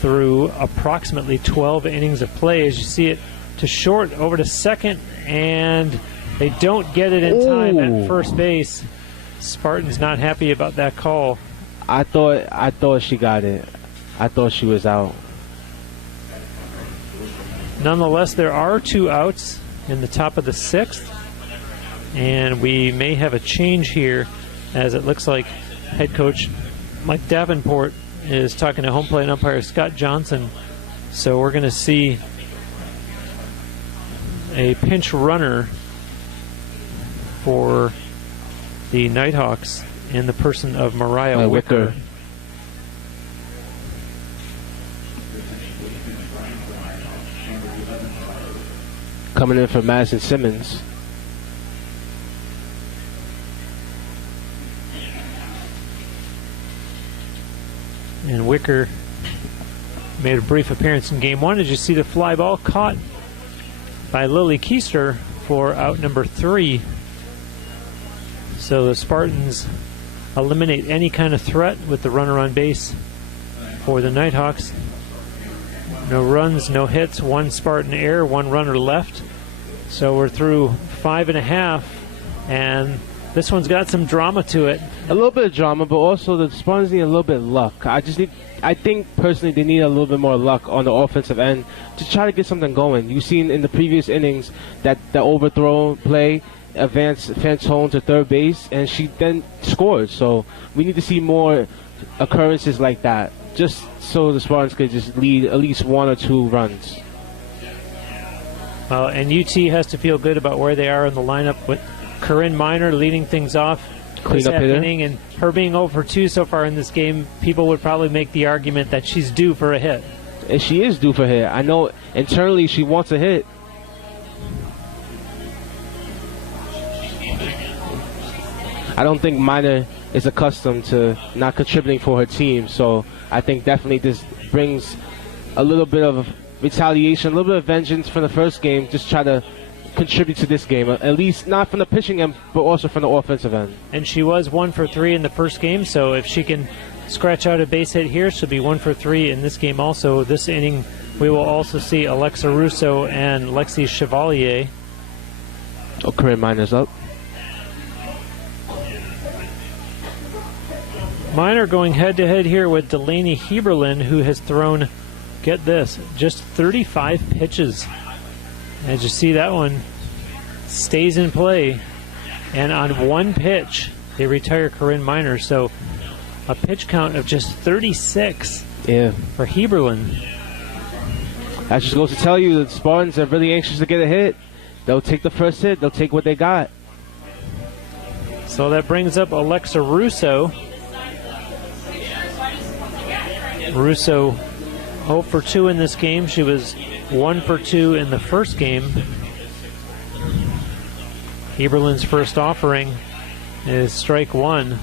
through approximately 12 innings of play. As you see it to short, over to second, and they don't get it in time at first base. Spartans not happy about that call. I thought she got it. I thought she was out. Nonetheless, there are 2 outs in the top of the 6th, and we may have a change here, as it looks like head coach Mike Davenport is talking to home plate umpire Scott Johnson. So we're going to see a pinch runner for the Nighthawks in the person of Mariah Wicker. Coming in for Madison Simmons. And Wicker made a brief appearance in game 1. As you see, the fly ball caught by Lily Keister for out number 3. So the Spartans eliminate any kind of threat with the runner on base for the Nighthawks. No runs, no hits, 1 Spartan error, 1 runner left. So we're through 5.5, and this one's got some drama to it. A little bit of drama, but also the Spartans need a little bit of luck. I think personally they need a little bit more luck on the offensive end to try to get something going. You've seen in the previous innings that the overthrow play advanced Fantone to third base, and she then scored. So we need to see more occurrences like that, just so the Spartans could just lead at least 1 or 2 runs. Well, and UT has to feel good about where they are in the lineup with Corinne Miner leading things off this inning, and her being 0 for 2 so far in this game. People would probably make the argument that she's due for a hit. And she is due for a hit. I know internally she wants a hit. I don't think Minor is accustomed to not contributing for her team, so I think definitely this brings a little bit of retaliation, a little bit of vengeance from the first game, just try to contribute to this game, at least not from the pitching end, but also from the offensive end. And she was 1 for 3 in the first game, so if she can scratch out a base hit here, she'll be 1 for 3 in this game also. This inning, we will also see Alexa Russo and Lexi Chevalier. Oh, Corinne Minor's up. Minor going head-to-head here with Delaney Heberlin, who has thrown, get this, just 35 pitches. As you see, that one stays in play. And on 1 pitch, they retire Corinne Minor. So a pitch count of just 36 for Heberlin. That just goes to tell you that Spartans are really anxious to get a hit. They'll take the first hit. They'll take what they got. So that brings up Alexa Russo. Russo 0 for 2 in this game. She was 1 for 2 in the first game. Heberlin's first offering is strike 1.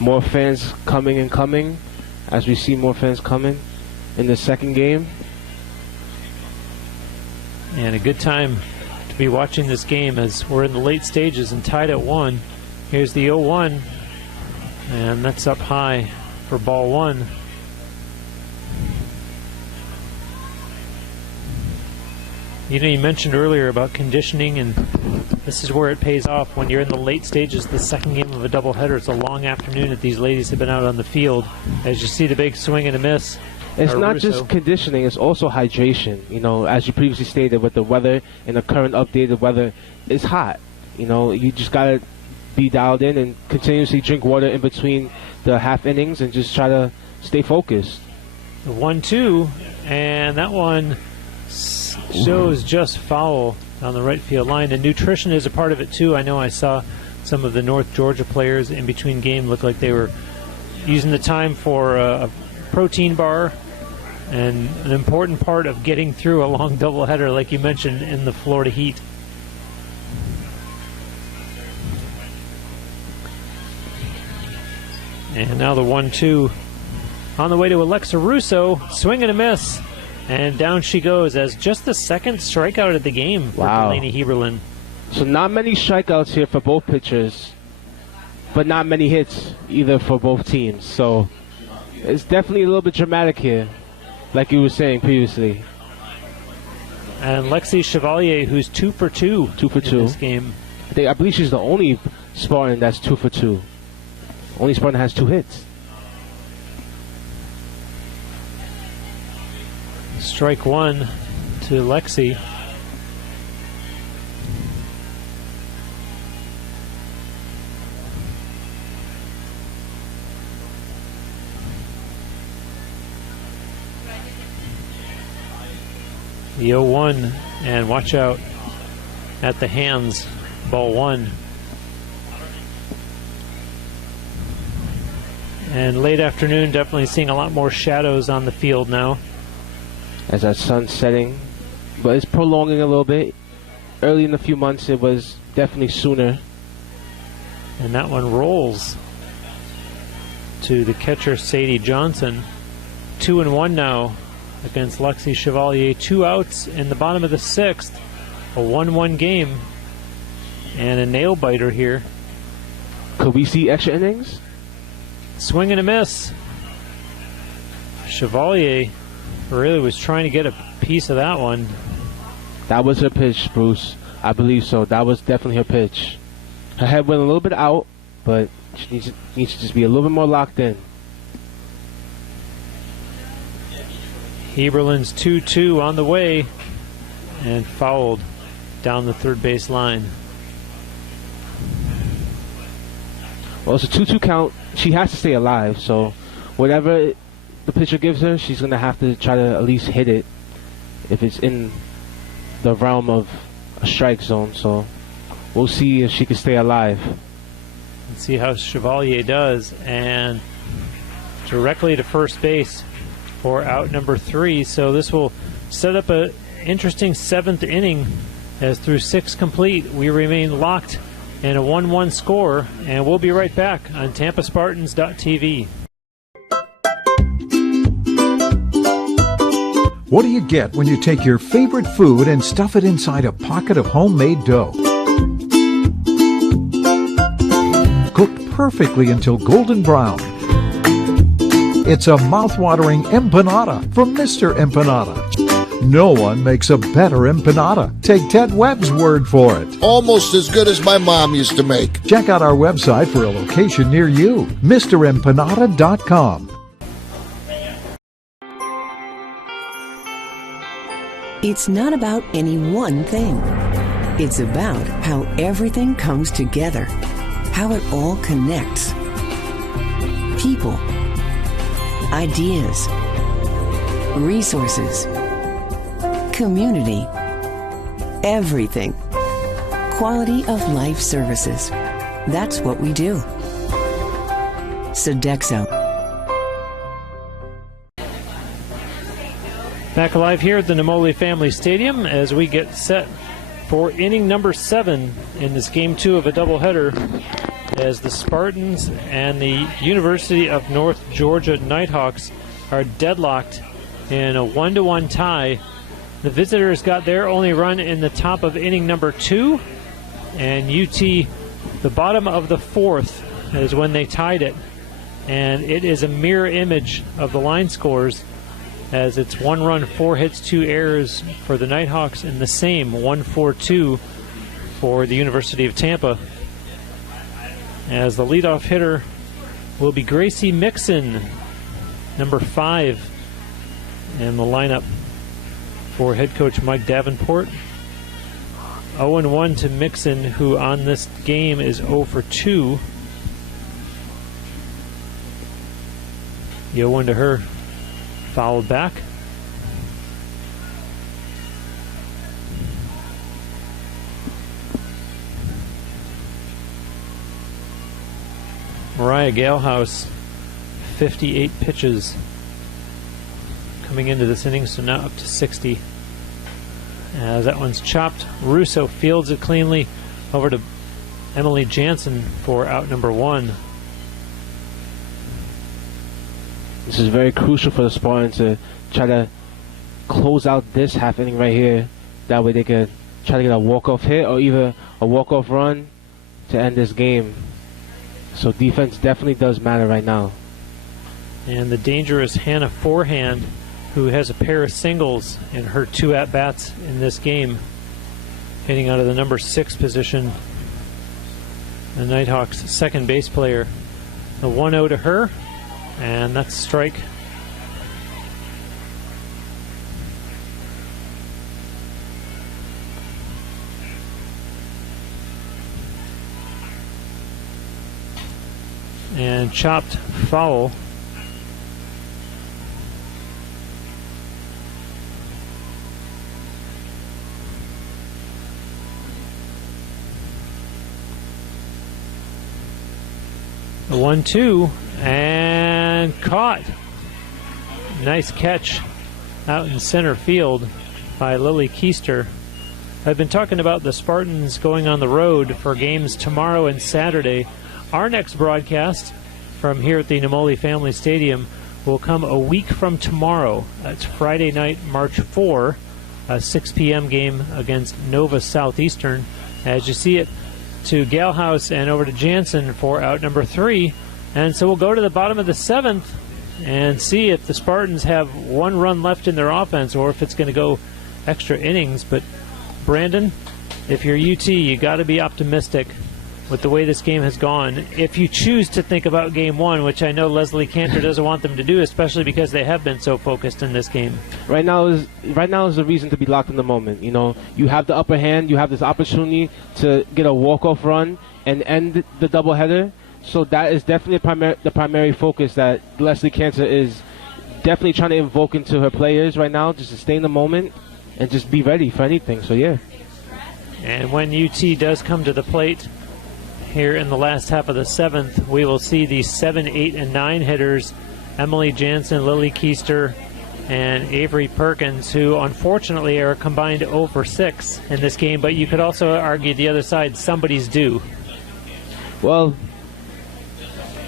More fans coming and coming as we see more fans coming in the second game. And a good time to be watching this game as we're in the late stages and tied at 1. Here's the 0-1, and that's up high for ball 1. You know, you mentioned earlier about conditioning, and this is where it pays off when you're in the late stages. The second game of a doubleheader, it's a long afternoon that these ladies have been out on the field. As you see the big swing and a miss. It's not just conditioning, it's also hydration. You know, as you previously stated, with the weather and the current updated weather, it's hot. You know, you just got to be dialed in and continuously drink water in between the half innings and just try to stay focused. The 1-2, and that one shows just foul on the right field line. And nutrition is a part of it too. I know I saw some of the North Georgia players in between game look like they were using the time for a protein bar, and an important part of getting through a long doubleheader, like you mentioned, in the Florida heat. And now the 1-2 on the way to Alexa Russo. Swing and a miss. And down she goes as just the second strikeout of the game for Delaney Heberlin. So not many strikeouts here for both pitchers, but not many hits either for both teams. So it's definitely a little bit dramatic here, like you were saying previously. And Lexi Chevalier, who's 2 for 2 in this game. I believe she's the only Spartan that's 2 for 2. Only Spartan has 2 hits. Strike 1 to Lexi. The 0-1, and watch out at the hands, ball 1. And late afternoon, definitely seeing a lot more shadows on the field now. As that sun's setting, but it's prolonging a little bit. Early in the few months, it was definitely sooner. And that one rolls to the catcher, Sadie Johnson. 2-1 now against Lexi Chevalier. 2 outs in the bottom of the 6th. A 1-1 game. And a nail biter here. Could we see extra innings? Swing and a miss. Chevalier really was trying to get a piece of that one. That was her pitch, Bruce. I believe so. That was definitely her pitch. Her head went a little bit out, but she needs to just be a little bit more locked in. Heberlin's 2-2 on the way, and fouled down the third base line. Well, it's a 2-2 count. She has to stay alive, so whatever the pitcher gives her, she's going to have to try to at least hit it if it's in the realm of a strike zone. So we'll see if she can stay alive. Let's see how Chevalier does, and directly to first base for out number 3. So this will set up an interesting 7th inning, as through 6 complete we remain locked and a 1-1 score, and we'll be right back on TampaSpartans.tv. What do you get when you take your favorite food and stuff it inside a pocket of homemade dough? Cooked perfectly until golden brown. It's a mouth-watering empanada from Mr. Empanada. No one makes a better empanada. Take Ted Webb's word for it. Almost as good as my mom used to make. Check out our website for a location near you, MrEmpanada.com. It's not about any one thing. It's about how everything comes together, how it all connects. People, ideas, resources, community, everything. Quality of life services. That's what we do. Sodexo. Back alive here at the Namoli Family Stadium as we get set for inning number 7 in this game 2 of a doubleheader, as the Spartans and the University of North Georgia Nighthawks are deadlocked in a 1-1 tie. The visitors got their only run in the top of inning number 2, and UT, the bottom of the 4th, is when they tied it. And it is a mirror image of the line scores, as it's 1 run, 4 hits, 2 errors for the Nighthawks, and the same 1-4-2 for the University of Tampa. As the leadoff hitter will be Gracie Mixon, number 5 in the lineup for head coach Mike Davenport. 0-1 to Mixon, who on this game is 0-2. 0-1 to her, fouled back. Mariah Galehouse, 58 pitches coming into this inning, so now up to 60. As that one's chopped, Russo fields it cleanly over to Emily Jansen for out number 1. This is very crucial for the Spartans to try to close out this half inning right here. That way they could try to get a walk-off hit or either a walk-off run to end this game. So defense definitely does matter right now. And the dangerous Hannah Forehand, who has a pair of singles in her 2 at-bats in this game, hitting out of the number 6 position. The Nighthawks' second base player. The 1-0 to her, and that's a strike. And chopped foul. The 1-2 and caught. Nice catch out in center field by Lily Keister. I've been talking about the Spartans going on the road for games tomorrow and Saturday. Our next broadcast from here at the Namoli Family Stadium will come a week from tomorrow. That's Friday night, March 4, a 6 p.m. game against Nova Southeastern. As you see it, to Galehouse and over to Jansen for out number 3. And so we'll go to the bottom of the 7th and see if the Spartans have 1 run left in their offense or if it's going to go extra innings. But Brandon, if you're UT, you got to be optimistic with the way this game has gone. If you choose to think about game 1, which I know Leslie Cantor doesn't want them to do, especially because they have been so focused in this game. Right now is the reason to be locked in the moment. You know, you have the upper hand, you have this opportunity to get a walk-off run and end the doubleheader. So that is definitely the primary focus that Leslie Cantor is definitely trying to invoke into her players right now, just to stay in the moment and just be ready for anything. So yeah. And when UT does come to the plate here in the last half of the 7th, we will see the 7, 8, and 9 hitters, Emily Jansen, Lily Keister, and Avery Perkins, who unfortunately are combined 0 for 6 in this game, but you could also argue the other side, somebody's due. Well,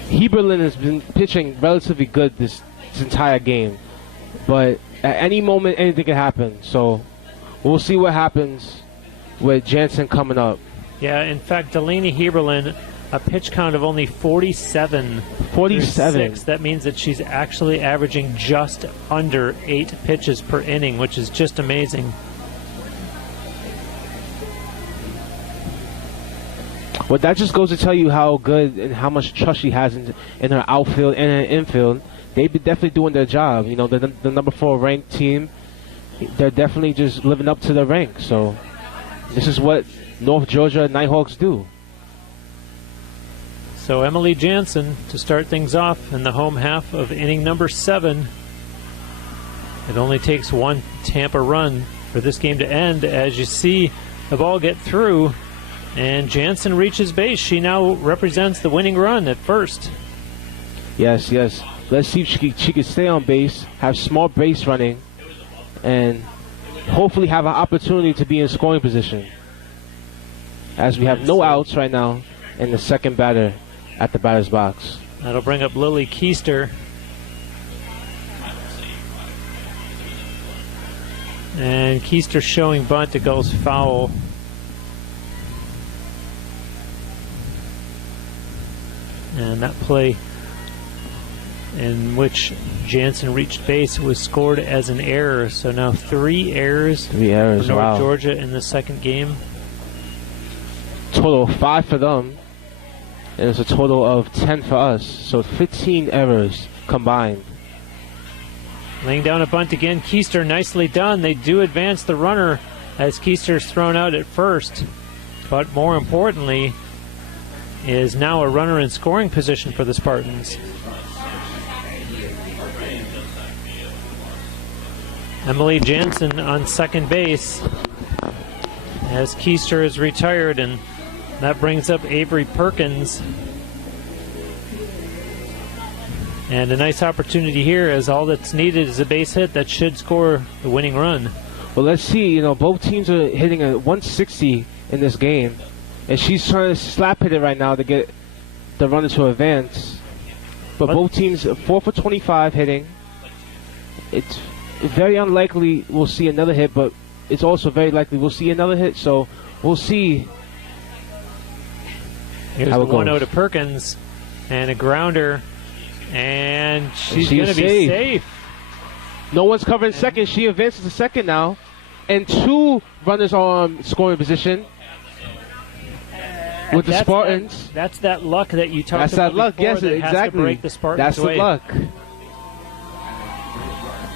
Heberlin has been pitching relatively good this entire game, but at any moment anything can happen. So we'll see what happens with Jansen coming up. Yeah, in fact, Delaney Heberlin, a pitch count of only 47. 47. That means that she's actually averaging just under 8 pitches per inning, which is just amazing. Well, that just goes to tell you how good and how much trust she has in her outfield and her infield. They've been definitely doing their job. You know, the number 4 ranked team, they're definitely just living up to their rank. So this is what North Georgia Nighthawks do. So Emily Jansen to start things off in the home half of inning number 7. It only takes one Tampa run for this game to end. As you see the ball get through, and Jansen reaches base. She now represents the winning run at first. Yes, yes. Let's see if she can stay on base, have small base running, and hopefully have an opportunity to be in scoring position. As we have no outs right now in the second batter at the batter's box. That'll bring up Lily Keister. And Keister showing bunt. It goes foul. And that play in which Jansen reached base was scored as an error. So now 3 errors. 3 errors, for North wow. Georgia in the second game. Total of 5 for them. And it's a total of 10 for us. So 15 errors combined. Laying down a bunt again. Keister, nicely done. They do advance the runner as Keister's thrown out at first. But more importantly, is now a runner in scoring position for the Spartans. Emily Jansen on second base as Keister is retired, and that brings up Avery Perkins. And a nice opportunity here, as all that's needed is a base hit that should score the winning run. Well, let's see. You know, both teams are hitting a 160 in this game. And she's trying to slap hit it right now to get the runner to advance. But both teams 4 for 25 hitting. It's very unlikely we'll see another hit, but it's also very likely we'll see another hit. So we'll see. Here's how the it goes. 1-0 to Perkins and a grounder. And she's going to be safe. safe. No one's covering second. She advances to second now. And 2 runners are on scoring position. With the Spartans. That's that luck that you talked That's about that luck, before yes, that exactly. has to break the Spartans That's away. the luck.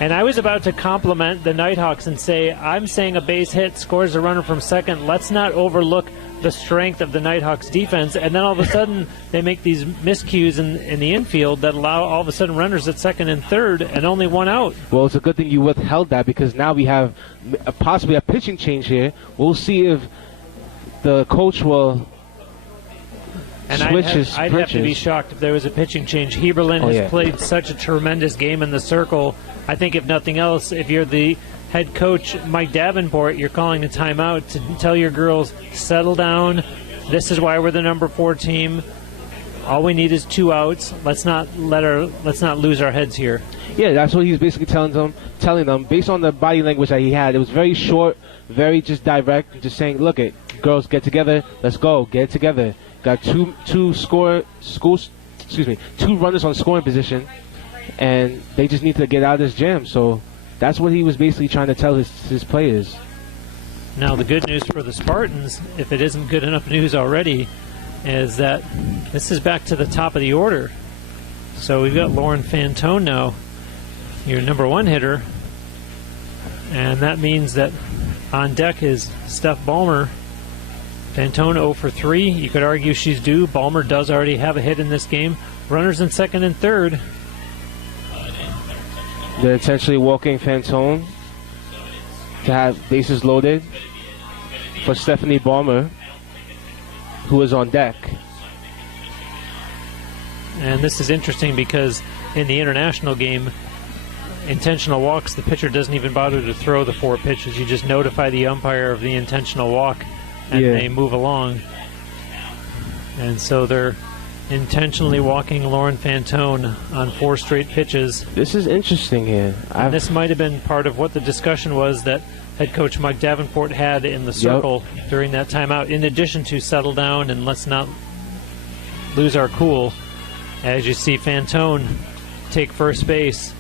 And I was about to compliment the Nighthawks and say, I'm saying a base hit scores a runner from second. Let's not overlook the strength of the Nighthawks defense. And then all of a sudden, they make these miscues in the infield that allow all of a sudden runners at second and third and only 1 out. Well, it's a good thing you withheld that, because now we have possibly a pitching change here. We'll see if the coach will switch his I'd have to be shocked if there was a pitching change. Heberlin has played such a tremendous game in the circle. I think if nothing else, if you're the head coach, Mike Davenport, you're calling a timeout to tell your girls, settle down. This is why we're the number 4 team. All we need is 2 outs. Let's not lose our heads here. Yeah, that's what he's basically telling them based on the body language that he had. It was very short, very just direct, just saying, look it, girls, get together, let's go, get it together. Got two runners on scoring position, and they just need to get out of this jam. So that's what he was basically trying to tell his players. Now the good news for the Spartans, if it isn't good enough news already, is that this is back to the top of the order. So we've got Lauren Fantone now, your number 1 hitter, and that means that on deck is Steph Ballmer. Fantone 0 for 3. You could argue she's due. Ballmer does already have a hit in this game. Runners in second and third. They're essentially walking Fantone to have bases loaded for Stephanie Ballmer, who is on deck. And this is interesting because in the international game, intentional walks, the pitcher doesn't even bother to throw the 4 pitches. You just notify the umpire of the intentional walk, and they move along. And so they're intentionally walking Lauren Fantone on 4 straight pitches. This is interesting here. And this might have been part of what the discussion was that head coach Mike Davenport had in the circle during that timeout, in addition to settle down and let's not lose our cool. As you see Fantone take first base.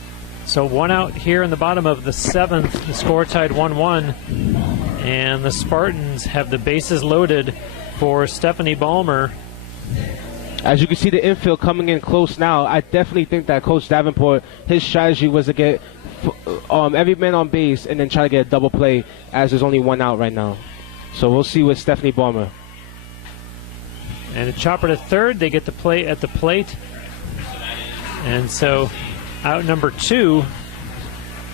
So 1 out here in the bottom of the 7th. The score tied 1-1. And the Spartans have the bases loaded for Stephanie Ballmer. As you can see the infield coming in close now, I definitely think that Coach Davenport, his strategy was to get every man on base and then try to get a double play as there's only 1 out right now. So we'll see with Stephanie Ballmer. And a chopper to third. They get the play at the plate. And so out number 2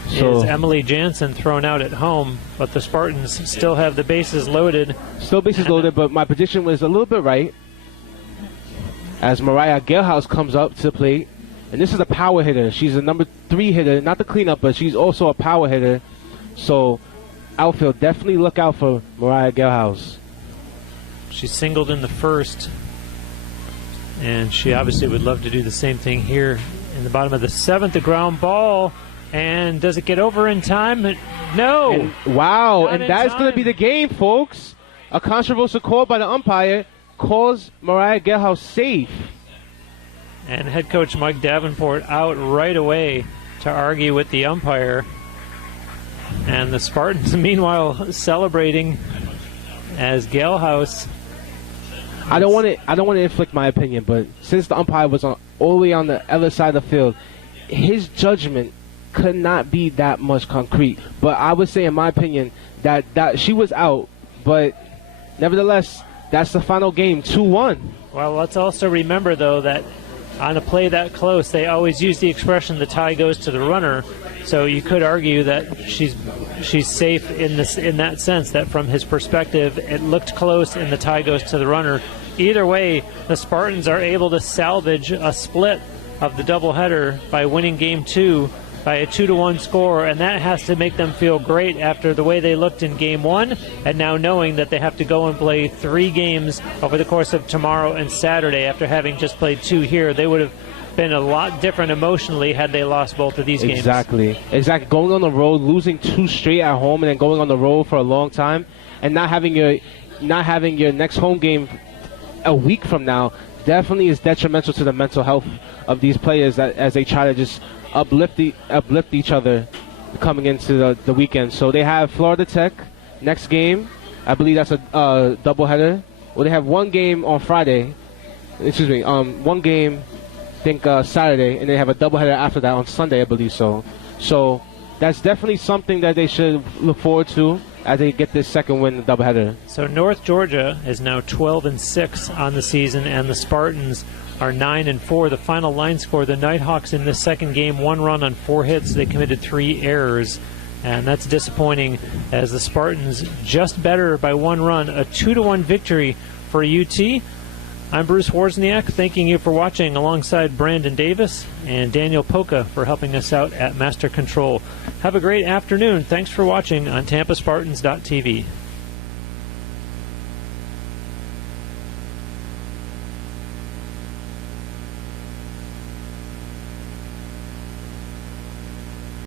is Emily Jansen, thrown out at home. But the Spartans still have the bases loaded. Still bases loaded, but my prediction was a little bit right. As Mariah Galehouse comes up to the plate. And this is a power hitter. She's a number 3 hitter, not the cleanup, but she's also a power hitter. So outfield, definitely look out for Mariah Galehouse. She singled in the first, and she obviously would love to do the same thing here in the bottom of the 7th. The ground ball, and does it get over in time? No. And, wow, and that's going to be the game, folks. A controversial call by the umpire calls Mariah Galehouse safe. And head coach Mike Davenport out right away to argue with the umpire. And the Spartans, meanwhile, celebrating as Galehouse. I don't want to inflict my opinion, but since the umpire was all the way on the other side of the field, his judgment could not be that much concrete. But I would say, in my opinion, that she was out. But nevertheless, that's the final game, 2-1. Well, let's also remember, though, that on a play that close, they always use the expression the tie goes to the runner. So you could argue that she's safe in that sense, that from his perspective, it looked close and the tie goes to the runner. Either way, the Spartans are able to salvage a split of the doubleheader by winning Game 2 by a 2-1 score, and that has to make them feel great after the way they looked in Game 1, and now knowing that they have to go and play 3 games over the course of tomorrow and Saturday after having just played 2 here. They would have been a lot different emotionally had they lost both of these games. Exactly. Going on the road, losing 2 straight at home, and then going on the road for a long time, and not having your next home game a week from now definitely is detrimental to the mental health of these players as they try to just uplift each other coming into the weekend. So they have Florida Tech next game. I believe that's a doubleheader. Well, they have 1 game on Friday. Excuse me, 1 game, I think Saturday, and they have a doubleheader after that on Sunday, I believe so. So that's definitely something that they should look forward to as they get this second win in the doubleheader. So North Georgia is now 12-6 on the season, and the Spartans are 9-4. The final line score, the Nighthawks in this second game, 1 run on 4 hits. They committed 3 errors, and that's disappointing as the Spartans just better by 1 run. A 2-1 victory for UT. I'm Bruce Wozniak, thanking you for watching alongside Brandon Davis and Daniel Polka for helping us out at Master Control. Have a great afternoon. Thanks for watching on TampaSpartans.tv.